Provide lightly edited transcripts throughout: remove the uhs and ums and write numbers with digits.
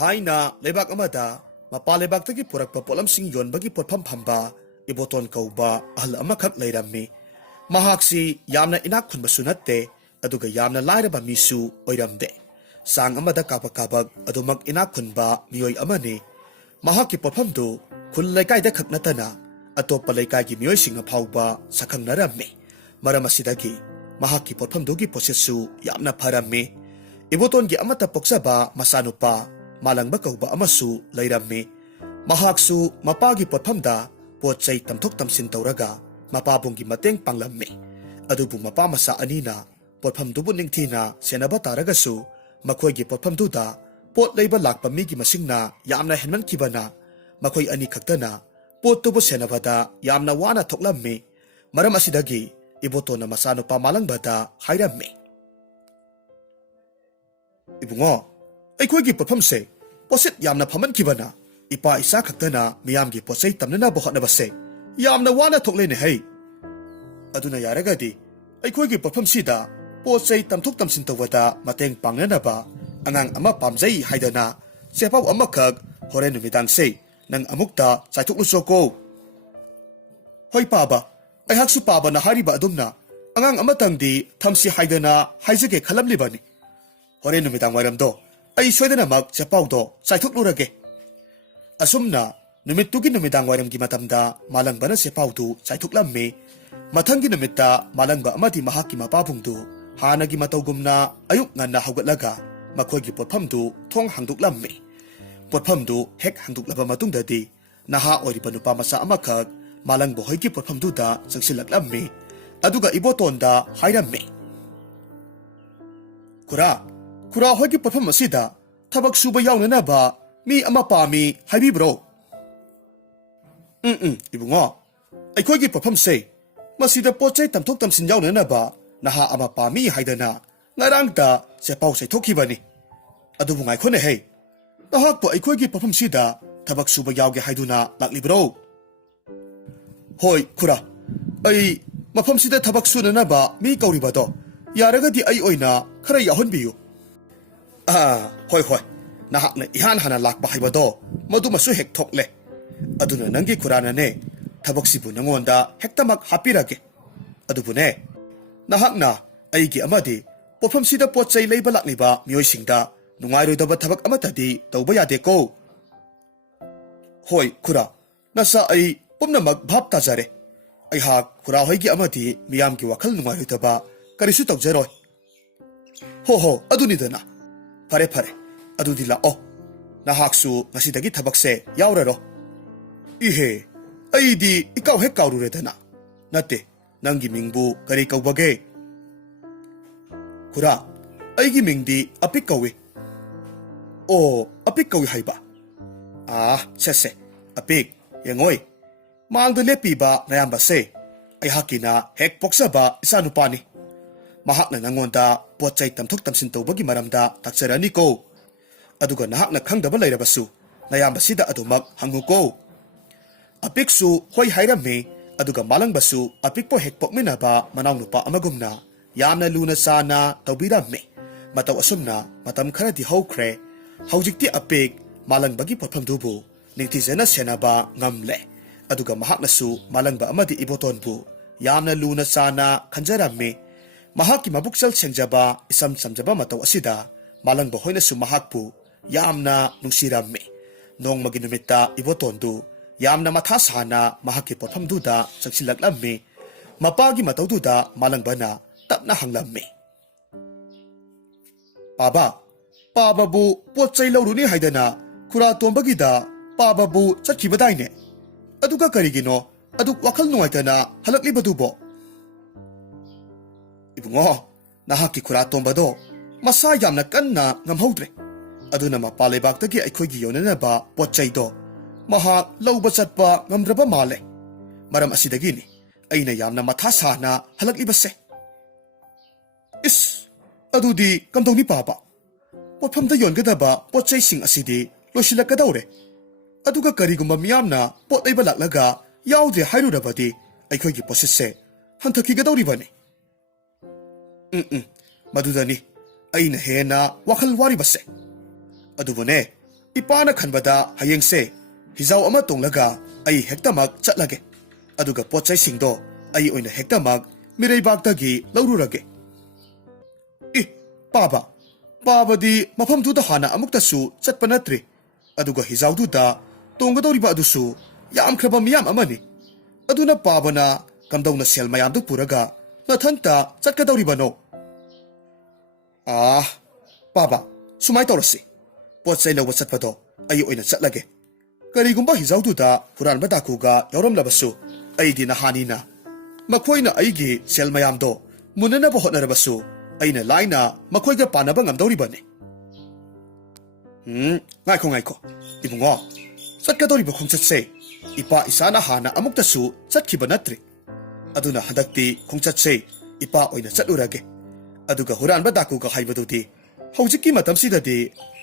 Thaina lebak amada mapa lebak tagi purak polam sing yon bagi potpam phamba iboton kauba ahal amakak leirammi mahaksi yamna inak khunba sunatte aduga yamna lairaba misu oiramde sang amada kabak kabak adumak inak khunba miyoi amani mahaki potpamdu khul laikai da khaknatana atopa laikai gi miyoi singa phauba sakhang narammi maramasida mahaki potpamdu gi posesu yamna pharammi iboton gi amata poksaba masanupa malangba kauba amasu leirammi mahaksu mapagi potpamda pochai tamthok tamsin tauraga mapabunggi mateng panglammi adubu mapa masa anina potpamdubu ningthina senaba taragasu makhoigi potpamduda pot leiba lakpa migi masingna yamna henman kibana makhoi ani khaktana pottubu senabada yamna wana thoklammi maram asidagi ibotona masanupa malangbada hairammi ibungo ꯑꯩꯈꯣꯏꯒꯤ ꯄꯣꯠꯐꯝꯁꯦ ꯄꯣꯠꯁꯤꯠ ꯌꯥꯝꯅ ꯐꯃꯟꯈꯤꯕꯅ ꯏꯄꯥ ꯏꯆꯥ ꯈꯛꯇꯅ ꯃꯤꯌꯥꯝꯒꯤ ꯄꯣꯠꯆꯩ ꯇꯝꯅꯅꯕ ꯍꯣꯠꯅꯕꯁꯦ ꯌꯥꯝꯅ ꯋꯥꯅ ꯊꯣꯛꯂꯦꯅꯦ ꯍꯩ ꯑꯗꯨꯅ ꯌꯥꯔꯒꯗꯤ ꯑꯩꯈꯣꯏꯒꯤ ꯄꯣꯠꯐꯝꯁꯤꯗ ꯄꯣꯠꯆꯩ ꯇꯝꯊꯣꯛ ꯇꯝꯁꯤꯟ ꯇꯧꯕꯗ ꯃꯇꯦꯡ ꯄꯥꯡꯅꯅꯕ ꯑꯉꯥꯡ ꯑꯃ ꯄꯥꯝꯖꯩ ꯍꯥꯏꯗꯅ ꯆꯦꯄꯥꯎ ꯑꯃꯈꯛ ꯍꯣꯔꯦꯟ ꯅꯨꯃꯤꯗꯥꯡꯁꯦ ꯅꯪ ꯑꯃꯨꯛꯇ ꯆꯥꯏꯊꯣꯛꯂꯨꯆꯣꯀꯣ ꯍꯣꯏ ꯄꯥꯕ ꯑꯩꯍꯥꯛꯁꯨ ꯄꯥꯕꯅ ꯍꯥꯏꯔꯤꯕ ꯑꯗꯨꯝꯅ ꯑꯉꯥꯡ ꯑꯃꯇꯪꯗꯤ ꯊꯝꯁꯤ ꯍꯥꯏꯗꯅ ꯍꯥꯏꯖꯒꯦ ꯈꯜꯂꯝꯂꯤꯕꯅꯤ ꯍꯣꯔꯦꯟ ꯅꯨꯃꯤꯗꯥꯡ ꯋꯥꯏꯔꯝꯗꯣ ꯑꯩ ꯁꯣꯏꯗꯅꯃꯛ ꯆꯦꯄꯥꯎꯗꯣ ꯆꯥꯏꯊꯣꯛꯂꯨꯔꯒꯦ ꯑꯁꯨꯝꯅ ꯅꯨꯃꯤꯠꯇꯨꯒꯤ ꯅꯨꯃꯤꯗꯥꯡ ꯋꯥꯏꯔꯝꯒꯤ ꯃꯇꯝꯗ ꯃꯥꯂꯪꯕꯅ ꯆꯦꯄꯥꯎꯗꯨ ꯆꯥꯏꯊꯣꯛꯂꯝꯃꯤ ꯃꯊꯪꯒꯤ ꯅꯨꯃꯤꯠꯇ ꯃꯥꯂꯪꯕ ꯑꯃꯗꯤ ꯃꯍꯥꯛꯀꯤ ꯃꯄꯥꯕꯨꯡꯗꯨ ꯍꯥꯟꯅꯒꯤ ꯃꯇꯧꯒꯨꯝꯅ ꯑꯌꯨꯛ ꯉꯟꯅ ꯍꯧꯒꯠꯂꯒ ꯃꯈꯣꯏꯒꯤ ꯄꯣꯠꯐꯝꯗꯨ ꯊꯣꯡ ꯍꯥꯡꯗꯣꯛꯂꯝꯃꯤ ꯄꯣꯠꯐꯝꯗꯨ ꯍꯦꯛ ꯍꯥꯡꯗꯣꯛꯂꯕ ꯃꯇꯨꯡꯗꯗꯤ ꯅꯍꯥ ꯑꯣꯏꯔꯤꯕ ꯅꯨꯄꯥ ꯃꯆꯥ ꯑꯃꯈꯛ ꯃꯥꯂꯪꯕ ꯍꯣꯏꯒꯤ ꯄꯣꯠꯐꯝꯗꯨꯗ ꯆꯪꯁꯤꯜꯂꯛꯂꯝꯃꯤ ꯑꯗꯨꯒ ꯏꯕꯣꯇꯣꯟꯗ ꯍꯥꯏꯔꯝꯃꯤ ꯈꯨꯔꯥ ꯍꯣꯏꯒꯤ ꯄꯣꯠꯐꯝ ꯑꯁꯤꯗ ꯊꯕꯛ ꯁꯨꯕ ꯌꯥꯎꯅꯅꯕ ꯃꯤ ꯑꯃ ꯄꯥꯝꯃꯤ ꯍꯥꯏꯕꯤꯕ꯭ꯔꯣ ꯏꯕꯨꯡꯉꯣ ꯑꯩꯈꯣꯏꯒꯤ ꯄꯣꯠꯐꯝꯁꯦ ꯃꯁꯤꯗ ꯄꯣꯠꯆꯩ ꯇꯝꯊꯣꯛ ꯇꯝꯁꯤꯟ ꯌꯥꯎꯅꯅꯕ ꯅꯍꯥ ꯑꯃ ꯄꯥꯝꯃꯤ ꯍꯥꯏꯗꯅ ꯉꯔꯥꯡꯇ ꯆꯦꯄꯥꯎ ꯆꯩꯊꯣꯛꯈꯤꯕꯅꯤ ꯑꯗꯨꯕꯨ ꯉꯥꯏꯈꯣꯅꯦ ꯍꯩ ꯅꯍꯥꯛꯄꯨ ꯑꯩꯈꯣꯏꯒꯤ ꯄꯣꯠꯐꯝꯁꯤꯗ ꯊꯕꯛ ꯁꯨꯕ ꯌꯥꯎꯒꯦ ꯍꯥꯏꯗꯨꯅ ꯂꯥꯛꯂꯤꯕ꯭ꯔꯣ ꯍꯣꯏ ꯈꯨꯔꯥ ꯑꯩ ꯃꯐꯝꯁꯤꯗ ꯊꯕꯛ ꯁꯨꯅꯅꯕ ꯃꯤ ꯀꯧꯔꯤꯕꯗꯣ ꯌꯥꯔꯒꯗꯤ ꯑꯩ ꯑꯣꯏꯅ ꯈꯔ ꯌꯥꯎꯍꯟꯕꯤꯌꯨ ꯍꯣꯏ ꯅꯍꯥꯛꯅ ꯏꯍꯥꯟ ꯍꯥꯟꯅ ꯂꯥꯛꯄ ꯍꯥꯏꯕꯗꯣ ꯃꯗꯨꯃꯁꯨ ꯍꯦꯛ ꯊꯣꯛꯂꯦ ꯑꯗꯨꯅ ꯅꯪꯒꯤ ꯈꯨꯔꯥꯅꯅꯦ ꯊꯕꯛꯁꯤꯕꯨ ꯅꯉꯣꯟꯗ ꯍꯦꯛꯇꯃꯛ ꯍꯥꯞꯄꯤꯔꯒꯦ ꯑꯗꯨꯕꯨꯅꯦ ꯅꯍꯥꯛꯅ ꯑꯩꯒꯤ ꯑꯃꯗꯤ ꯄꯣꯠꯐꯝꯁꯤꯗ ꯄꯣꯠ ꯆꯩ ꯂꯩꯕ ꯂꯥꯛꯂꯤꯕ ꯃꯤꯑꯣꯏꯁꯤꯡꯗ ꯅꯨꯡꯉꯥꯏꯔꯣꯏꯗꯕ ꯊꯕꯛ ꯑꯃꯠꯇꯗꯤ ꯇꯧꯕ ꯌꯥꯗꯦꯀꯣ ꯍꯣꯏ ꯈꯨꯔꯥ ꯅꯁꯥ ꯑꯩ ꯄꯨꯝꯅꯃꯛ ꯚꯥꯞ ꯇꯥꯖꯔꯦ ꯑꯩꯍꯥꯛ ꯈꯨꯔꯥ ꯍꯣꯏꯒꯤ ꯑꯃꯗꯤ ꯃꯤꯌꯥꯝꯒꯤ ꯋꯥꯈꯜ ꯅꯨꯡꯉꯥꯏꯔꯣꯏꯗꯕ ꯀꯔꯤꯁꯨ ꯇꯧꯖꯔꯣꯏ ꯍꯣ ꯑꯗꯨꯅꯤꯗꯅ ꯐꯔꯦ ꯑꯗꯨꯗꯤ ꯂꯥꯛꯑꯣ ꯅꯍꯥꯛꯁꯨ ꯉꯁꯤꯗꯒꯤ ꯊꯕꯛꯁꯦ ꯌꯥꯎꯔꯔꯣ 이해 ꯑꯩꯗꯤ ꯏꯀꯥꯎ ꯍꯦꯛ ꯀꯥꯎꯔꯨꯔꯦꯗꯅ ꯅꯠꯇꯦ ꯅꯪꯒꯤ ꯃꯤꯡꯕꯨ ꯀꯔꯤ ꯀꯧꯕꯒꯦ ꯈꯨꯔꯥ ꯑꯩꯒꯤ ꯃꯤꯡꯗꯤ ꯑꯄꯤꯛ ꯀꯧꯏ ꯑꯣ ꯑꯄꯤꯛ ꯀꯧꯏ ꯍꯥꯏꯕ ꯁꯦ ꯑꯄꯤꯛ ꯌꯦꯡꯉꯣꯏ ꯃꯥꯡꯗ ꯂꯦꯞꯄꯤꯕ ꯅꯌꯥꯝꯕꯁꯦ ꯑꯩꯍꯥꯛꯀꯤꯅ ꯍꯦꯛ ꯄꯣꯛꯆꯕ ꯏꯆꯥꯅꯨꯄꯥꯅꯤ ꯃꯍꯥꯛꯅ ꯅꯉꯣꯟꯗ ꯄꯣꯠ ꯆꯩ ꯇꯝꯊꯣꯛ ꯇꯝꯁꯤꯟ ꯇꯧꯕꯒꯤ ꯃꯔꯝꯗ ꯇꯥꯛꯆꯔꯅꯤꯀꯣ ꯑꯗꯨꯒ ꯅꯍꯥꯛꯅ ꯈꯪꯗꯕ ꯂꯩꯔꯕꯁꯨ ꯅꯌꯥꯝꯕꯁꯤꯗ ꯑꯗꯨꯃꯛ ꯍꯪꯉꯨꯀꯣ ꯑꯄꯤꯛꯁꯨ ꯍꯣꯏ ꯍꯥꯏꯔꯝꯃꯤ ꯑꯗꯨꯒ ꯃꯥꯂꯪꯕꯁꯨ ꯑꯄꯤꯛꯄ ꯍꯦꯛ ꯄꯣꯛꯃꯤꯟꯅꯕ ꯃꯅꯥꯎꯅꯨꯄꯥ ꯑꯃꯒꯨꯝꯅ ꯌꯥꯝꯅ ꯂꯨꯅ ꯆꯥꯅ ꯇꯧꯕꯤꯔꯝꯃꯤ ꯃꯇꯧ ꯑꯁꯨꯝꯅ ꯃꯇꯝ ꯈꯔꯗꯤ ꯍꯧꯈ꯭ꯔꯦ ꯍꯧꯖꯤꯛꯇꯤ ꯑꯄꯤꯛ ꯃꯥꯂꯪꯕꯒꯤ ꯄꯣꯠꯐꯝꯗꯨꯕꯨ ꯅꯤꯡꯊꯤꯖꯅ ꯁꯦꯟꯅꯕ ꯉꯝꯂꯦ ꯑꯗꯨꯒ ꯃꯍꯥꯛꯅꯁꯨ ꯃꯥꯂꯪꯕ ꯑꯃꯗꯤ ꯏꯕꯣꯇꯣꯟꯕꯨ ꯌꯥꯝꯅ ꯂꯨꯅ ꯆꯥꯅ ꯈꯟꯖꯔꯝꯃꯤ ꯃꯍꯥꯛꯀꯤ ꯃꯕꯨꯛꯆꯦꯜ ꯁꯦꯡꯖꯕ ꯏꯆꯝ ꯆꯝꯖꯕ ꯃꯇꯧ ꯑꯁꯤꯗ ꯃꯥꯂꯪꯕ ꯍꯣꯏꯅꯁꯨ ꯃꯍꯥꯛꯄꯨ ꯌꯥꯝꯅ ꯅꯨꯡꯁꯤꯔꯝꯃꯤ ꯅꯣꯡꯃꯒꯤ ꯅꯨꯃꯤꯠꯇ ꯏꯕꯣꯇꯣꯟꯗꯨ ꯌꯥꯝꯅ ꯃꯊꯥ ꯁꯥꯅ ꯃꯍꯥꯛꯀꯤ ꯄꯣꯠꯐꯝꯗꯨꯗ ꯆꯪꯁꯤꯜꯂꯛꯂꯝꯃꯤ ꯃꯄꯥꯒꯤ ꯃꯇꯧꯗꯨꯗ ꯃꯥꯂꯪꯕꯅ ꯇꯞꯅ ꯍꯪꯂꯝꯃꯤ ꯄꯥꯕꯕꯨ ꯄꯣꯠ ꯆꯩ ꯂꯧꯔꯨꯅꯤ ꯍꯥꯏꯗꯅ ꯈꯨꯔꯥ ꯇꯣꯝꯕꯒꯤꯗ ꯄꯥꯕꯕꯨ ꯆꯠꯈꯤꯕꯗꯥꯏꯅꯦ ꯑꯗꯨꯒ ꯀꯔꯤꯒꯤꯅꯣ ꯑꯗꯨꯛ ꯋꯥꯈꯜ ꯅꯨꯡꯉꯥꯏꯇꯅ ꯍꯜꯂꯛꯂꯤꯕꯗꯨꯕꯣ ꯏꯕꯨꯡꯉꯣ ꯅꯍꯥꯛꯀꯤ ꯈꯨꯔꯥ ꯇꯣꯝꯕꯗꯣ ꯃꯁꯥ ꯌꯥꯝꯅ ꯀꯟꯅ ꯉꯝꯍꯧꯗ꯭ꯔꯦ ꯑꯗꯨꯅ ꯃꯄꯥ ꯂꯩꯕꯥꯛꯇꯒꯤ ꯑꯩꯈꯣꯏꯒꯤ ꯌꯣꯟꯅꯅꯕ ꯄꯣꯠ ꯆꯩꯗꯣ ꯃꯍꯥꯛ ꯂꯧꯕ ꯆꯠꯄ ꯉꯝꯗ꯭ꯔꯕ ꯃꯥꯜꯂꯦ ꯃꯔꯝ ꯑꯁꯤꯗꯒꯤꯅꯤ ꯑꯩꯅ ꯌꯥꯝꯅ ꯃꯊꯥ ꯁꯥꯅ ꯍꯜꯂꯛꯂꯤꯕꯁꯦ ꯑꯗꯨꯗꯤ ꯀꯝꯗꯧꯅꯤ ꯄꯥꯕ ꯄꯣꯠꯐꯝꯗ ꯌꯣꯟꯒꯗꯕ ꯄꯣꯠ ꯆꯩꯁꯤꯡ ꯑꯁꯤꯗꯤ ꯂꯣꯏꯁꯤꯜꯂꯛꯀꯗꯧꯔꯦ ꯑꯗꯨꯒ ꯀꯔꯤꯒꯨꯝꯕ ꯃꯤꯌꯥꯝꯅ ꯄꯣꯠ ꯂꯩꯕ ꯂꯥꯛꯂꯒ ꯌꯥꯎꯗ꯭ꯔꯦ ꯍꯥꯏꯔꯨꯔꯕꯗꯤ ꯑꯩꯈꯣꯏꯒꯤ ꯄꯣꯠꯁꯤꯠꯁꯦ ꯍꯟꯊꯈꯤꯒꯗꯧꯔꯤꯕꯅꯤ ꯃꯗꯨꯗꯅꯤ ꯑꯩꯅ ꯍꯦꯟꯅ ꯋꯥꯈꯜ ꯋꯥꯔꯤꯕꯁꯦ ꯑꯗꯨꯕꯨꯅꯦ ipana khanbada hayengse hizau ama tonglaga ai hektamak chatlage aduga pochai singdo ai oina hektamak mireibagtagi laururage I paba pabadi mafam duda hana amuktasu chatpanatri aduga hizau duda tonggadoriba adusu yam khraba miyam amani aduna pabana kamdawna sel mayam du puraga nathanta chatkadoribano paba sumai torasi pochai lawa chatpado ai oina chatlage karigumba hizau duda huranba dakuga yoramlabasu aidi na hanina makoina aigi sel mayamdo munana ba hotnarabasu aina laina makoiga panaba ngamdoribane ngaiko ibungo chatkadoriba khongchatse ipa isana hana amuktasu chatkhiba natri aduna hadakti khongchatse ipa oina chatlurage aduga huranba dakuga haibadudi hojiki matamsidadi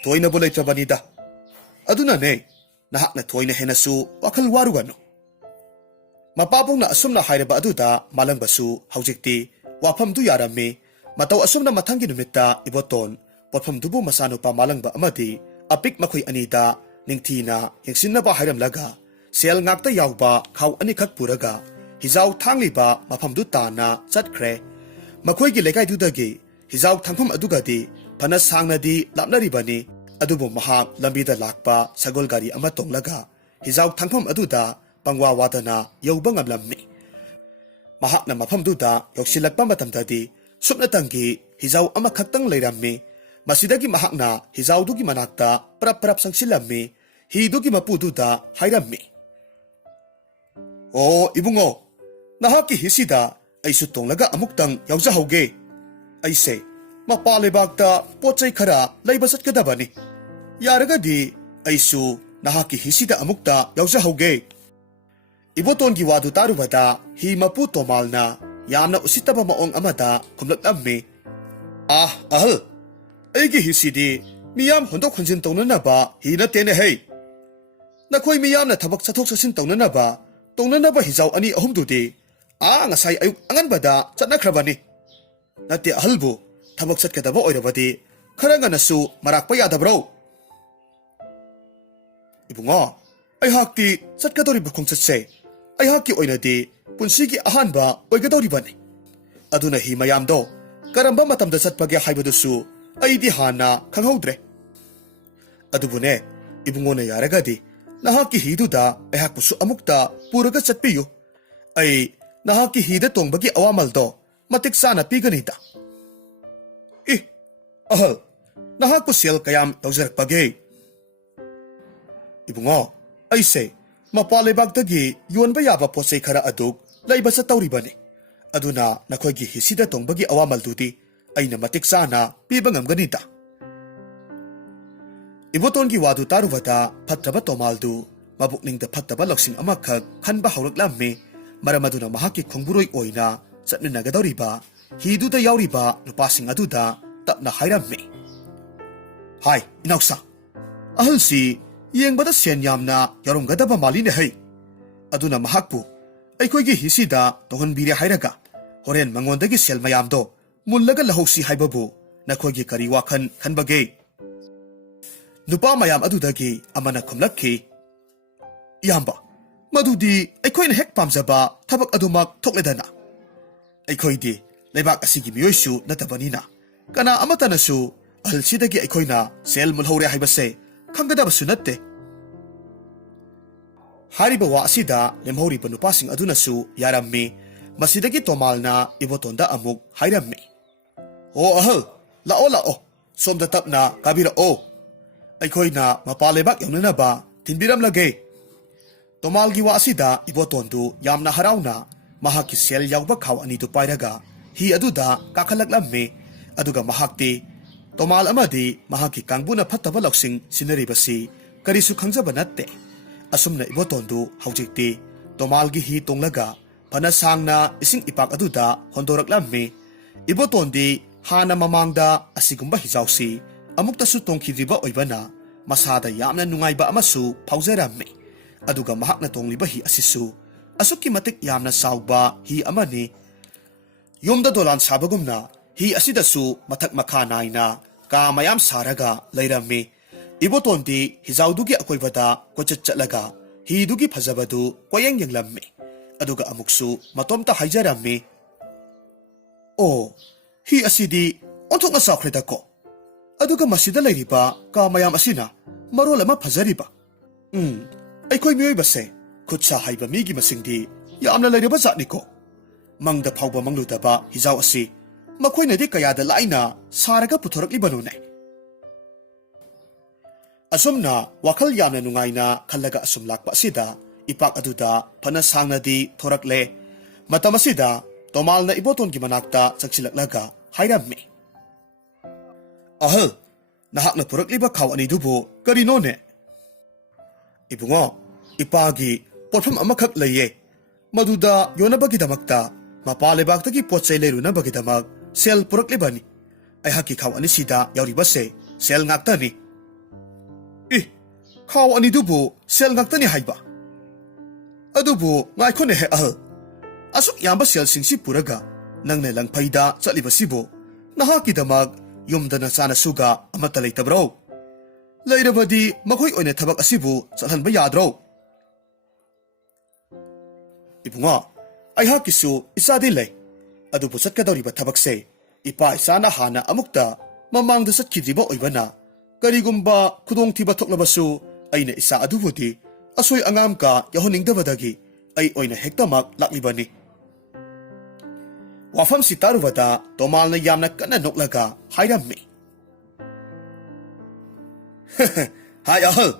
toina bolaitrabanida aduna ne nahakna toina henasu wakhal warugano mapabongna asumna hairaba aduda malangbasu hojikti wafamdu yarame matau asumna mathangi numitta iboton potfamdubu masanupa malangba amadi apik makhoi anida ningthina yengsinnaba hairamlaga sel ngakta yawba khaw anikhak puraga hizau thangliba mafamdu tana chatkhre makhoigi lekaidudagi hizau thangpham adugadi phana sangnadi lapnaribani adubu mahak lambida lakpa sagol gari ama tonglaga hizau thangpham aduda pangwa wadana yawba ngamlammi mahakna mafamduda yoksilakpa matamdadi supnatangi hizau ama khaktang leirammi masidagi mahakna hizaudugi manakta prap sangsilammi hidugi mapududa hairammi ibungo nahaki hisida aisu tonglaga amuktang yawjahauge aise mapalebakta pochai khara leiba chatkadabani yaragadi aisu nahaki hisida amukta yawjahauge ibotongi wadu tarubada hi mapu tomalna yamna usitaba maong amada khumlaklammi ahal aigi hisidi miyam hondok khunjin tongnanaba hi na tene hei nakhoi miyamna thabak chathok chasin tongnanaba hizau ani ahumdudi ngasai ayuk anganbada chatnakhrabani nate ahalbu thabak chatkadaba oirabadi kharanganasu marakpa yadabro ibungo aihakti chatkadoriba khongchatse aihaki oinadi punsigi ahanba oigadoribani aduna hi mayamdo karamba matamda chatpage haibadusu aidi hana khanghaudre adubune ibungona yaragadi nahaki hiduda aihakpusu amukta puraga chatpiyu ai nahaki hida tongbagi awamaldo matik sana piganida ahal nahakpu sel kayam yawjarakpage ibungo aise mapalebagtagi yonba yaba pochai khara aduk leiba chatawribani aduna nakhoigi hisida tongbagi awamaldudi aina matik sana piba ngamganida ibotongi wadu tarubada phatraba tomaldu mabukningda phattaba loksing amakhak khanba hauraklammi maramaduna mahaki khongburoi oina chatminagadoriba hiduda yawriba nupasing aduda tapna hairammi hai inausa ahalsi yengbada sen yamna yaromgadaba maline hai aduna mahakpu aikhoigi hisida tohanbire hairaga horen mangondagi sel mayamdo mullaga lahausi haibabu nakhoigi kari wakhan khanbage nupa mayam adudagi amana khumlakhi yamba madudi aikhoina hek pamjaba thabak adumak thokledana aikhoidi leibak asigi miyoisu natabanina kana amatanasu alsidagi aikhoina sel mulhore haibase khangadabasu natte hariba wa asida lemhori nupasing adunasu yarammi masidagi tomalna ibotonda amuk hairammi ahal lao somda tapna kabira aikhoina mapalebak yawnanaba tinbiramlage tomalgi wa asida ibotondu yamna harauna mahaki sel yawba khaw ani tu pairaga hi aduda kakhalaklammi aduga mahakti tomal amadi mahaki kangbuna phattaba loksing sinaribasi karisu khangjaba natte asumna ibotondu haujikti tomalgi hi tonglaga phana sangna ising ipak aduda hondoraklammi ibotondi hana mamangda asigumba hijausi amuktasu tongkhidriba oibana masada yamna nungaiba amasu phaujarammi aduga mahakna tongliba hi asisu asukki matik yamna sauba hi amani yomda dolan sabagumna hi asidasu mathak makha naina ka mayam saraga leirammi Ibotondi hizaudugi akoibada kochit chatlaga hidugi phajabadu koyeng yenglammi aduga amuksu matomta haijarammi o hi asidi onthokna sakhredako ko aduga masida leiriba ka mayam asina marol ama phajariba aikoi mioi base khutsa haiba migi masingdi yamna leiriba zatniko mangda phawba mangludaba hizau asi makoinadi kayada laina saraga puthoraklibanune asumna wakal yamna nungaina khallaga asum lakpa sida ipak aduda phana sangnadi thorakle matamasida tomalna iboton gi manakta chakchilaklaga hairammi ahal nahakna purakliba khaw ani dubu karino ne ibungo ipagi portham amakhak leye maduda yonabagi damakta mapale baktagi pochai leruna bagi damak sel puraklibani ai haki khaw ani sida yauribase sel ngaktani khaw ani dubu sel ngaktani haiba adubu ngaikhone he ahal asuk yamba sel singsi puraga nangne langphaida chalibasibo nahaki damak yumdana sana suga amata leitabro leirabadi makhoi oine thabak asibu chalhanba yadro ibunga ai hakisu isadi lei adubu chatkadoriba thabak se ipa isana hana amukta mamangda satkidriba oibana karigumba khudong thiba thoklabasu aina isa adubudi asoi angam ka yahoningdabadagi ai oina hektamak laklibani wafam sitarubada tomalna yamna kana noklaga hairammi hai ahal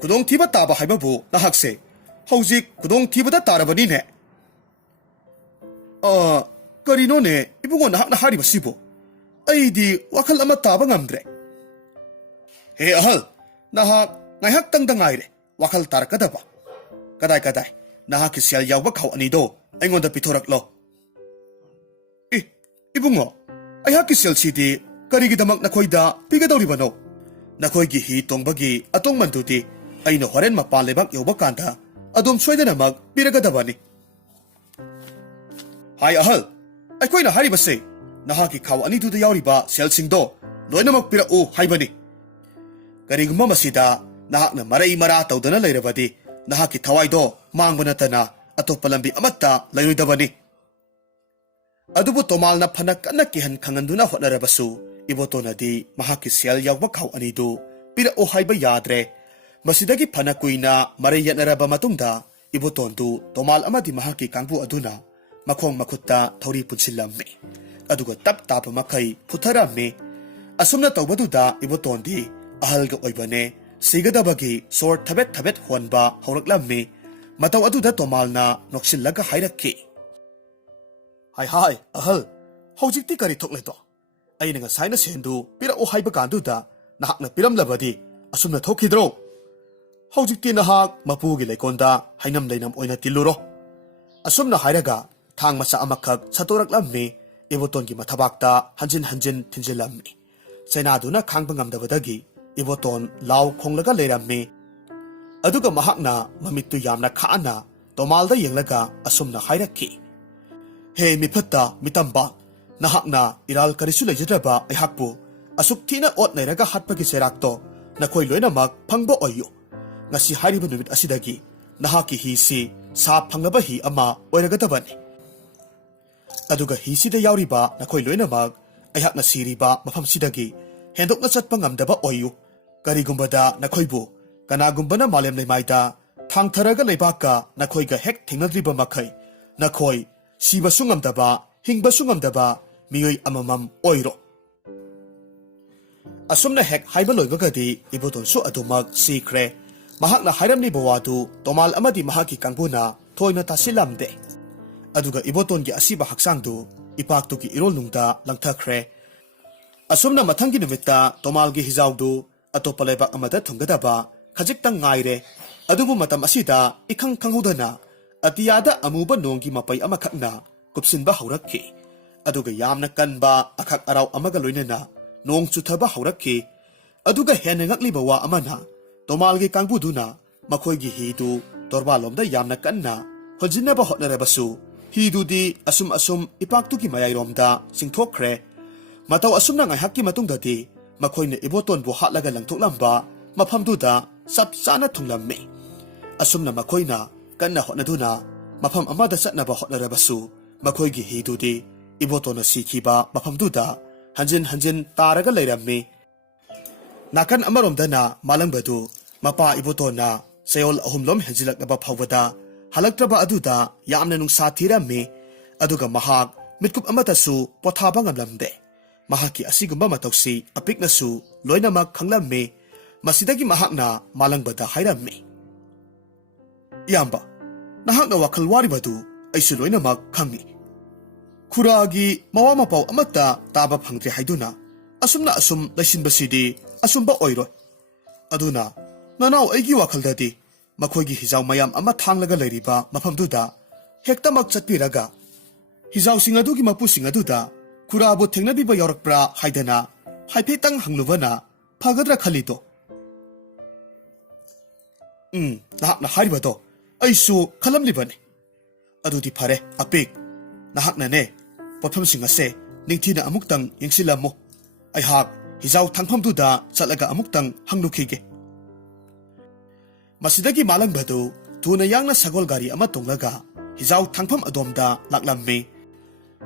khudong thiba taba haibabu nahakse hojik khudong thibada tarabani ne karino ne ibungo nahakna haribasibo aidi wakal ama taba ngamdre he ahal nahak ngaihak tangdangaire wakal tarakadaba kadai nahak sel yawba khaw ani do aingonda pithoraklo ibungo aihak sel sidi karigi damak nakhoida pigadoribano nakhoigi hi tongbagi atong mandudi aino horen mapal lebak yoba kanda adom soidana mag piragadabani hai ahal aikoina haribase nahaki khaw ani du da yauriba sel singdo loinamak pira o haibani karigumma masida nahakna marai mara tawdana leirabadi nahaki thawaido mangbana tana atopa lambi amatta leiroidabani adubu tomalna phana kana kihan khanganduna hotnarabasu ibotonadi mahaki sel yawba khaw ani du pira o haiba yadre masidagi phana kuina marai yanaraba matungda ibotondu tomal amadi mahaki kangbu aduna makhong makhutta thori punsilammi aduga tap tap makai putharammi asumna tawbaduda ibotondi ahalga oibane sigadabagi sor thabet honba hauraklammi mataw aduda tomalna noksillaga hairakki hai ahal hojikti kari thokleto aina nga saina sendu pira o haiba kanduda nahakna piramlabadi asumna thokhidro hojikti nahak mapugi leikonda hainam leinam oina tiluro asumna hairaga thang macha amakhak satoraklammi ibotongi mathabakta hanjin thinjilammi chainaduna khangba ngamdabadagi iboton law khonglaga leirammi aduga mahakna mamittu yamna khaana tomalda yenglaga asumna hairakki he mipatta mitamba nahakna iral karisu lejadraba aihakpu asuk thina ot nairaga hatpagi serakto nakhoi loinamak phangba oyu ngasi hariba numit asidagi nahaki hi si sa phangaba hi ama oiragadabani aduga hi sida yauriba nakhoi loinamak aihakna siriba mafam sidagi hendokna chatpa ngamdaba oyu karigumbada nakhoibu kanagumbana malem leimaida thangtharaga leibaka nakhoiga hek thingnadriba makhai nakhoi SIBASU NGAMDABA HINGBASU NGAMDABA miyoi amamam oiro asumna hek haiba loibagadi iboton su adumak sikre mahakna hairamni bawadu tomal amadi mahaki kangbuna thoina tasilamde aduga iboton gi asiba haksangdu ipaktu ki irol nungda langthakre asumna mathangi numitta tomal gi hizawdu atopa leibak amada thungadaba khajiktang ngaire adubu matam asida ikhang khangudana atiyada amuba nonggi mapai amakhakna kupsinba haurakki aduga yamna kanba akhak araw amaga loinena nong chuthaba haurakki aduga hena ngakliba wa amana tomalgi kangbuduna makhoigi hidu torbalomda yamna kanna hojinaba hotnarabasu hidudi asum ipaktuki mayairomda singthokre mataw asumna ngai hakki matungdati makhoine iboton bu hatlaga langthoklamba mafamduda sap sana thunglamme asumna makhoina kanna hotnaduna mafam amada satnaba hotnarabasu makhoigi hidudi ibotona sikhiba mafamduda hanjin taraga leiramme nakan amaromdana malangbadu mapa ibotona sayol ahumlom henjilaknaba phawada halaktraba aduda yamna nungsa thiramme aduga mahak mitkup amatasu pothaba ngamlamde mahaki asigumba matausi apiknasu loinamak khanglamme masidagi mahakna malangbada hairamme iyamba nahakna wakhal waribadu aisu loinamak khangi khuragi mawa mapau amata taba phangtre haiduna asumna asum laisinbasidi asumba oiro aduna nanau aigi wakaldadi makhoigi hijau mayam ama thanglaga leiriba mafamduda hektamak chatpiraga hijau singadugi mapusing aduda khurabu thengnabiba yorakpra haidana haifetang hanglubana phagadra khalido nahakna haribado aisu khalamlibane adudi phare apik nahakna ne pothomsing ase ningthina amuktang yengsilamo aihak hijau thangphamduda chatlaga amuktang hanglukhige masidagi malangbadu thuna yangna sagol gari ama tonglaga hijau thangpham adomda laklamme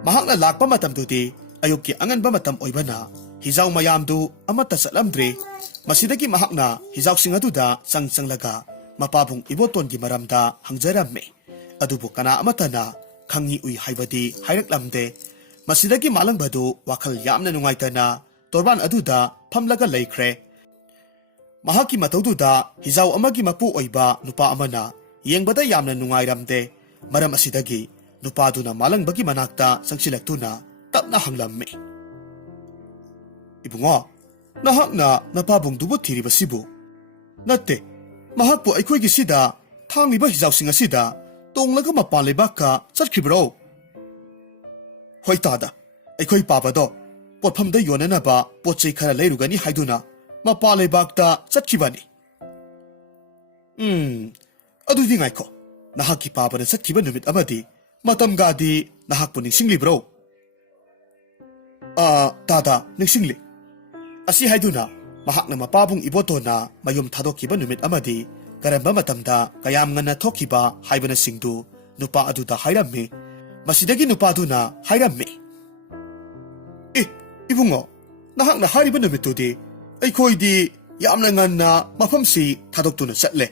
mahakna lakpa matamdudi ayukki anganba matam oibana hijau mayamdu amata chatlamdre masidagi mahakna hijau singaduda changlaga mapabung ibotongi maramda hangjaramme adubu kana amatana khangi ui haibadi hairaklamde masidagi malangbadu wakhal yamna nungaitana torban aduda phamlaga leikhre mahaki mataududa hijau amagi mapu oiba nupa amana yengbada yamna nungairamde maram asidagi nupaduna malangbagi manakta sangsilaktuna tapna hanglamme ibungo nahakna napabung dubu thiribasibu natte mahakpu aikhoigi sida thangliba hijausinga sida tonglaga mapa lebakka chatkhibro hoitada aikhoi papado potphamda yonanaba potchei khara leirugani haiduna mapa lebakta chatkhibani adudi ngaikho nahakki papana chatkhiba numit amadi matam gadi nahakpu ningsinglibro tada ningsingli asi haiduna mahakna mapabung ibotona mayum thadokkiba numit amadi karamba matamda kayam ngana thokkiba haibana singdu nupa aduda hairamme masidagi nupa aduna hairamme ibungo nahakna hariba numitudi aikhoidi yamna nganna mafamsi thadoktuна chatle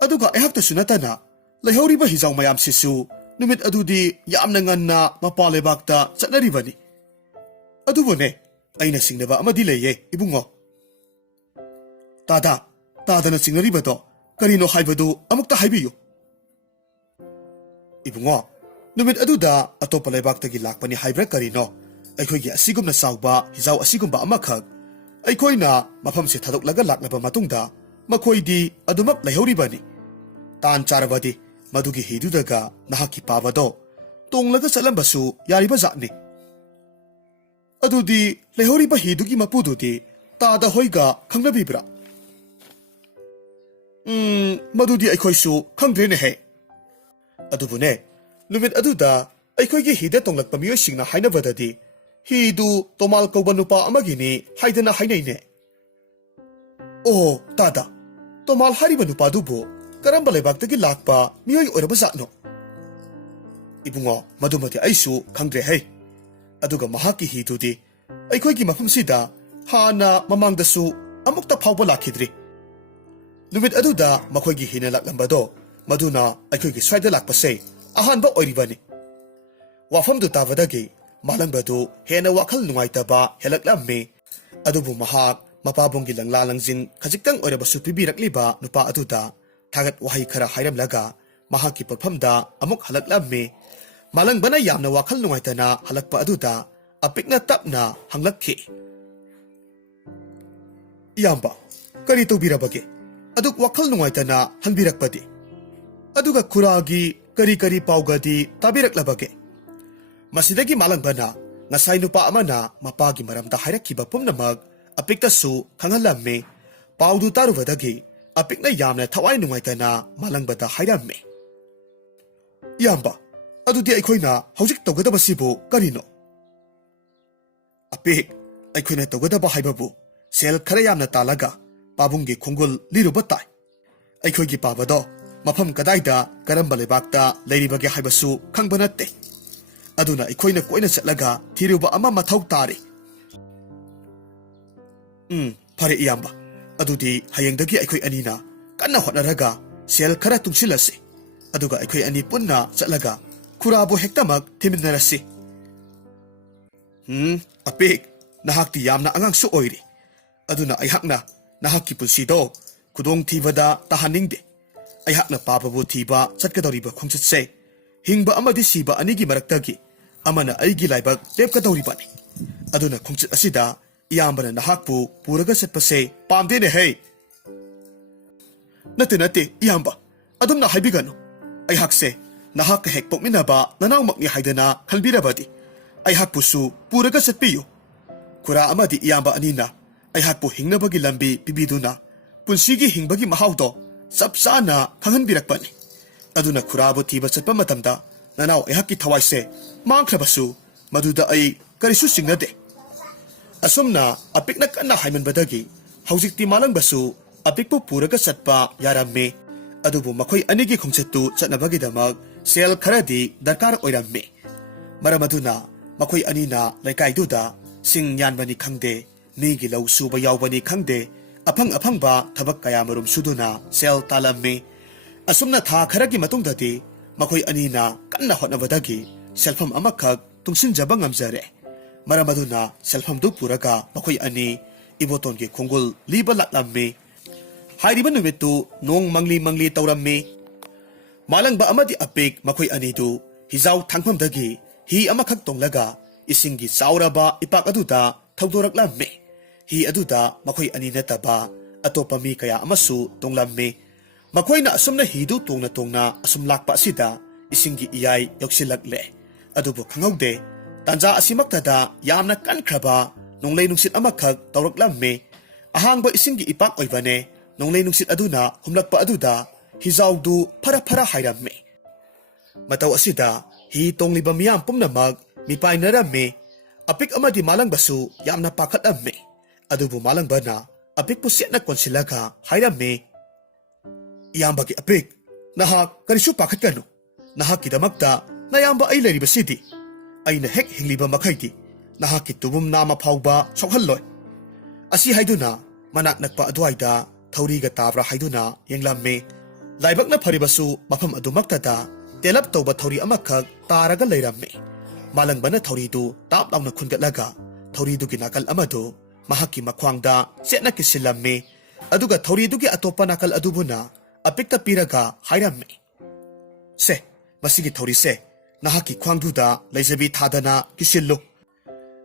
aduga ehakta sunatana leihoriba hijau mayam sisu numit adudi yamna nganna mapalebakta chatnaribani adubone aina singnaba amadi leye ibungo tadana singnaribado karino haibadu amukta haibiyu ibungo numit aduda atopa lebaktagi lakpani haibra karino aikhoigi asigumna sauba hijau asigumba amakhak aikhoina mafamse thadoklaga laknaba matungda makhoidi adumak leihoribani tan charabadi madugi hidudaga nahaki pabado tonglaga chalambasu yariba zatni adudi leihoriba hidugi mapududi tada hoiga khangnabibra madudi aikhoisu khangdrene he adubune numit aduda aikhoigi hida tonglakpa miyoisingna hainabadadi hidu tomal kauba nupa amagini haidana hainaine tada tomal hariba nupa dubu karamba lebaktagi lakpa miyoi oiraba zatno ibungo madumati aisu khangdre he aduga mahaki hidudi aikhoigi mafamsida hana mamangdasu amukta phawba lakhidri numit aduda makhoigi hina laklambado maduna aikhoigi swaida lakpase ahanba oiribani wafamdu tabadagi malangbadu hena wakhal nungaitaba helaklamme adubu mahak mapabunggi langla langjin khajiktang oirabasu pibirakliba nupa aduda thagat wahai khara hairamlaga mahaki porphamda amuk halaklamme malangbana yamna wakhal nungaitana halakpa aduda apikna tapna hanglakhi iyamba kari tobirabage aduk wakhal nungaitana hangbirakpadi aduga khuragi kari paugadi tabiraklabage masidagi malangbana ngasai nupa amana mapagi maramda hairakkiba pumnamak apiktasu khangalamme paudu tarubadagi apikna yamna thawai nungaitana malangbada hairamme iyamba adudi aikhoina hojik togadabasibu karino apik aikhoina togadaba haibabu sel khara yamna talaga ꯄꯥꯕꯨꯡꯒꯤ ꯈꯣꯡꯒꯨꯜ ꯂꯤꯔꯨꯕ ꯇꯥꯏ꯫ ꯑꯩꯈꯣꯏꯒꯤ ꯄꯥꯕꯗꯣ ꯃꯐꯝ ꯀꯗꯥꯏꯗ ꯀꯔꯝꯕ ꯂꯩꯕꯥꯛꯇ ꯂꯩꯔꯤꯕꯒꯦ ꯍꯥꯏꯕꯁꯨ ꯈꯪꯕ ꯅꯠꯇꯦ꯫ ꯑꯗꯨꯅ ꯑꯩꯈꯣꯏꯅ ꯀꯣꯏꯅ ꯆꯠꯂꯒ ꯊꯤꯔꯨꯕ ꯑꯃ ꯃꯊꯧ ꯇꯥꯔꯤ꯫ ꯐꯔꯦ ꯏꯌꯥꯝꯕ, ꯑꯗꯨꯗꯤ ꯍꯌꯦꯡꯗꯒꯤ ꯑꯩꯈꯣꯏ ꯑꯅꯤꯅ ꯀꯟꯅ ꯍꯣꯠꯅꯔꯒ ꯁꯦꯜ ꯈꯔ ꯇꯨꯡꯁꯤꯜꯂꯁꯤ, ꯑꯗꯨꯒ ꯑꯩꯈꯣꯏ ꯑꯅꯤ ꯄꯨꯟꯅ ꯆꯠꯂꯒ ꯈꯨꯔꯥꯕꯨ ꯍꯦꯛꯇꯃꯛ ꯊꯤꯃꯤꯟꯅꯔꯁꯤ꯫ ꯑꯄꯤꯛ, ꯅꯍꯥꯛꯇꯤ ꯌꯥꯝꯅ ꯑꯉꯥꯡꯁꯨ ꯑꯣꯏꯔꯤ, ꯑꯗꯨꯅ ꯑꯩꯍꯥꯛꯅ ꯅꯍꯥꯛꯀꯤ ꯄꯨꯟꯁꯤꯗꯣ ꯈꯨꯗꯣꯡꯊꯤꯕꯗ ꯇꯥꯍꯟꯅꯤꯡꯗꯦ꯫ ꯑꯩꯍꯥꯛꯅ ꯄꯥꯕꯕꯨ ꯊꯤꯕ ꯆꯠꯀꯗꯧꯔꯤꯕ ꯈꯣꯡꯆꯠꯁꯦ ꯍꯤꯡꯕ ꯑꯃꯗꯤ ꯁꯤꯕ ꯑꯅꯤꯒꯤ ꯃꯔꯛꯇꯒꯤ ꯑꯃꯅ ꯑꯩꯒꯤ ꯂꯥꯏꯕꯛ ꯂꯦꯞꯀꯗꯧꯔꯤꯕꯅꯤ꯫ ꯑꯗꯨꯅ ꯈꯣꯡꯆꯠ ꯑꯁꯤꯗ ꯏꯌꯥꯝꯕꯅ ꯅꯍꯥꯛꯄꯨ ꯄꯨꯔꯒ ꯆꯠꯄꯁꯦ ꯄꯥꯝꯗꯦꯅꯦꯍꯦ꯫ ꯅꯠꯇꯦ ꯏꯌꯥꯝꯕ, ꯑꯗꯨꯝꯅ ꯍꯥꯏꯕꯤꯒꯅꯨ꯫ ꯑꯩꯍꯥꯛꯁꯦ ꯅꯍꯥꯛꯀ ꯍꯦꯛ ꯄꯣꯛꯃꯤꯟꯅꯕ ꯅꯅꯥꯎꯃꯛꯅꯤ ꯍꯥꯏꯗꯅ ꯈꯟꯕꯤꯔꯕꯗꯤ ꯑꯩꯍꯥꯛꯄꯨꯁꯨ ꯄꯨꯔꯒ ꯆꯠꯄꯤꯌꯨ꯫ ꯈꯨꯔꯥ ꯑꯃꯗꯤ ꯏꯌꯥꯝꯕ ꯑꯅꯤꯅ ꯑꯩꯍꯥꯛꯄꯨ ꯍꯤꯡꯅꯕꯒꯤ ꯂꯝꯕꯤ ꯄꯤꯕꯤꯗꯨꯅ ꯄꯨꯟꯁꯤꯒꯤ ꯍꯤꯡꯕꯒꯤ ꯃꯍꯥꯎꯗꯣ ꯆꯞ ꯆꯥꯅ ꯈꯪꯍꯟꯕꯤꯔꯛꯄꯅꯤ꯫ ꯑꯗꯨꯅ ꯈꯨꯔꯥꯕꯨ ꯊꯤꯕ ꯆꯠꯄ ꯃꯇꯝꯗ ꯅꯅꯥꯎ ꯑꯩꯍꯥꯛꯀꯤ ꯊꯋꯥꯏꯁꯦ ꯃꯥꯡꯈ꯭ꯔꯕꯁꯨ ꯃꯗꯨꯗ ꯑꯩ ꯀꯔꯤꯁꯨ ꯆꯤꯡꯅꯗꯦ꯫ ꯑꯁꯨꯝꯅ ꯑꯄꯤꯛꯅ ꯀꯟꯅ ꯍꯥꯏꯃꯟꯕꯗꯒꯤ ꯍꯧꯖꯤꯛꯇꯤ ꯃꯥꯂꯪꯕꯁꯨ ꯑꯄꯤꯛꯄꯨ ꯄꯨꯔꯒ ꯆꯠꯄ ꯌꯥꯔꯝꯃꯤ꯫ ꯑꯗꯨꯕꯨ ꯃꯈꯣꯏ ꯑꯅꯤꯒꯤ ꯈꯣꯡꯆꯠꯇꯨ ꯆꯠꯅꯕꯒꯤꯗꯃꯛ ꯁꯦꯜ ꯈꯔꯗꯤ ꯗꯔꯀꯥꯔ ꯑꯣꯏꯔꯝꯃꯤ꯫ ꯃꯔꯝ ꯑꯗꯨꯅ ꯃꯈꯣꯏ ꯑꯅꯤꯅ ꯂꯩꯀꯥꯏꯗꯨꯗ ꯁꯤꯡ ꯌꯥꯟꯕꯅꯤ ꯈꯪꯗꯦ, ꯃꯤꯒꯤ ꯂꯧ ꯁꯨꯕ ꯌꯥꯎꯕꯅꯤ ꯈꯪꯗꯦ, ꯑꯐꯪꯕ ꯊꯕꯛ ꯀꯌꯥꯃꯔꯨꯝ ꯁꯨꯗꯨꯅ ꯁꯦꯜ ꯇꯥꯜꯂꯝꯃꯤ꯫ ꯑꯁꯨꯝꯅ ꯊꯥ ꯈꯔꯒꯤ ꯃꯇꯨꯡꯗꯗꯤ ꯃꯈꯣꯏ ꯑꯅꯤꯅ ꯀꯟꯅ ꯍꯣꯠꯅꯕꯗꯒꯤ ꯁꯦꯜꯐꯝ ꯑꯃꯈꯛ ꯇꯨꯡꯁꯤꯟꯖꯕ ꯉꯝꯖꯔꯦ꯫ ꯃꯔꯝ ꯑꯗꯨꯅ ꯁꯦꯜꯐꯝꯗꯨ ꯄꯨꯔꯒ ꯃꯈꯣꯏ ꯑꯅꯤ ꯏꯕꯣꯇꯣꯟꯒꯤ ꯈꯣꯡꯒꯨꯜ ꯂꯤꯕ ꯂꯥꯛꯂꯝꯃꯤ꯫ ꯍꯥꯏꯔꯤꯕ ꯅꯨꯃꯤꯠꯇꯨ ꯅꯣꯡ ꯃꯪꯂꯤ ꯇꯧꯔꯝꯃꯤ꯫ ꯃꯥꯂꯪꯕ ꯑꯃꯗꯤ ꯑꯄꯤꯛ ꯃꯈꯣꯏ ꯑꯅꯤꯗꯨ ꯍꯤꯖꯥꯎ ꯊꯥꯡꯐꯝꯗꯒꯤ ꯍꯤ ꯑꯃꯈꯛ ꯇꯣꯡꯂꯒ ꯏꯁꯤꯡꯒꯤ ꯆꯥꯎꯔꯕ ꯏꯄꯥꯛ ꯑꯗꯨꯗ ꯊꯧꯗꯣꯔꯛꯂꯝꯃꯤ꯫ ꯍꯤ ꯑꯗꯨꯗ ꯃꯈꯣꯏ ꯑꯅꯤ ꯅꯠꯇꯕ ꯑꯇꯣꯞꯄ ꯃꯤ ꯀꯌꯥ ꯑꯃꯁꯨ ꯇꯣꯡꯂꯝꯃꯤ꯫ ꯃꯈꯣꯏꯅ ꯑꯁꯨꯝꯅ ꯍꯤꯗꯨ ꯇꯣꯡꯅ ꯑꯁꯨꯝ ꯂꯥꯛꯄ ꯑꯁꯤꯗ ꯏꯁꯤꯡꯒꯤ ꯏꯌꯥꯏ ꯌꯧꯁꯤꯜꯂꯛꯂꯦ꯫ ꯑꯗꯨꯕꯨ ꯈꯪꯍꯧꯗꯦ, ꯇꯥꯟꯖꯥ ꯑꯁꯤꯃꯛꯇꯗ ꯌꯥꯝꯅ ꯀꯟꯈ꯭ꯔꯕ ꯅꯣꯡꯂꯩ ꯅꯨꯡꯁꯤꯠ ꯑꯃꯈꯛ ꯇꯧꯔꯛꯂꯝꯃꯤ꯫ ꯑꯍꯥꯡꯕ ꯏꯁꯤꯡꯒꯤ ꯏꯄꯥꯛ ꯑꯣꯏꯕꯅꯦ ꯅꯣꯡꯂꯩ ꯅꯨꯡꯁꯤꯠ ꯑꯗꯨꯅ ꯍꯨꯝꯂꯛꯄ ꯑꯗꯨꯗ ꯍꯤꯖꯥꯎꯗꯨ ꯐꯔ ꯍꯥꯏꯔꯝꯃꯤ꯫ ꯃꯇꯧ ꯑꯁꯤꯗ ꯍꯤ ꯇꯣꯡꯂꯤꯕ ꯃꯤꯌꯥꯝ ꯄꯨꯝꯅꯃꯛ ꯃꯤꯄꯥꯏꯅꯔꯝꯃꯤ꯫ ꯑꯄꯤꯛ ꯑꯃꯗꯤ ꯃꯥꯂꯪꯕꯁꯨ ꯌꯥꯝꯅ ꯄꯥꯈꯠꯂꯝꯃꯤ꯫ ꯑꯗꯨꯕꯨ ꯃꯥꯂꯪꯕꯅ ꯑꯄꯤꯛꯄꯨ ꯆꯦꯠꯅ ꯀꯣꯟꯁꯤꯜꯂꯒ ꯍꯥꯏꯔꯝꯃꯤ, ꯏꯌꯥꯝꯕꯒꯤ ꯑꯄꯤꯛ, ꯅꯍꯥꯛ ꯀꯔꯤꯁꯨ ꯄꯥꯈꯠꯀꯅꯨ꯫ ꯅꯍꯥꯛꯀꯤꯗꯃꯛꯇ ꯅꯌꯥꯝꯕ ꯑꯩ ꯂꯩꯔꯤꯕꯁꯤꯗꯤ ꯑꯩꯅ ꯍꯦꯛ ꯍꯤꯡꯂꯤꯕ ꯃꯈꯩꯗꯤ ꯅꯍꯥꯛꯀꯤ ꯇꯨꯕꯨꯝ ꯅꯥꯝꯃ ꯐꯥꯎꯕ ꯁꯣꯛꯍꯜꯂꯣꯏ꯫ ꯑꯁꯤ ꯍꯥꯏꯗꯨꯅ ꯃꯅꯥꯛ ꯅꯛꯄ ꯑꯗꯨꯋꯥꯏꯗ ꯊꯧꯔꯤꯒ ꯇꯥꯕ꯭ꯔꯥ ꯍꯥꯏꯗꯨꯅ ꯌꯦꯡꯂꯝꯃꯤ꯫ ꯂꯥꯏꯕꯛꯅ ꯐꯔꯤꯕꯁꯨ ꯃꯐꯝ ꯑꯗꯨꯃꯛꯇꯗ ꯇꯦꯂꯞ ꯇꯧꯕ ꯊꯧꯔꯤ ꯑꯃꯈꯛ ꯇꯥꯔꯒ ꯂꯩꯔꯝꯃꯤ꯫ ꯃꯥꯂꯪꯕꯅ ꯊꯧꯔꯤꯗꯨ ꯇꯥꯞ ꯂꯥꯎꯅ ꯈꯨꯟꯒꯠꯂꯒ ꯊꯧꯔꯤꯗꯨꯒꯤ ꯅꯥꯀꯜ ꯑꯃꯗꯨ ꯃꯍꯥꯛꯀꯤ ꯃꯈ꯭ꯋꯥꯡꯗ ꯆꯦꯠꯅ ꯀꯤꯁꯤꯜꯂꯝꯃꯤ꯫ ꯑꯗꯨꯒ ꯊꯧꯔꯤꯗꯨꯒꯤ ꯑꯇꯣꯞꯄ ꯅꯥꯀꯜ ꯑꯗꯨꯕꯨꯅ ꯑꯄꯤꯛꯇ ꯄꯤꯔꯒ ꯍꯥꯏꯔꯝꯃꯤ, ꯁꯦ, ꯃꯁꯤꯒꯤ ꯊꯧꯔꯤꯁꯦ ꯅꯍꯥꯛꯀꯤ ꯈ꯭ꯋꯥꯡꯗꯨꯗ ꯂꯩꯖꯕꯤ ꯊꯥꯗꯅ ꯀꯤꯁꯤꯜꯂꯨ꯫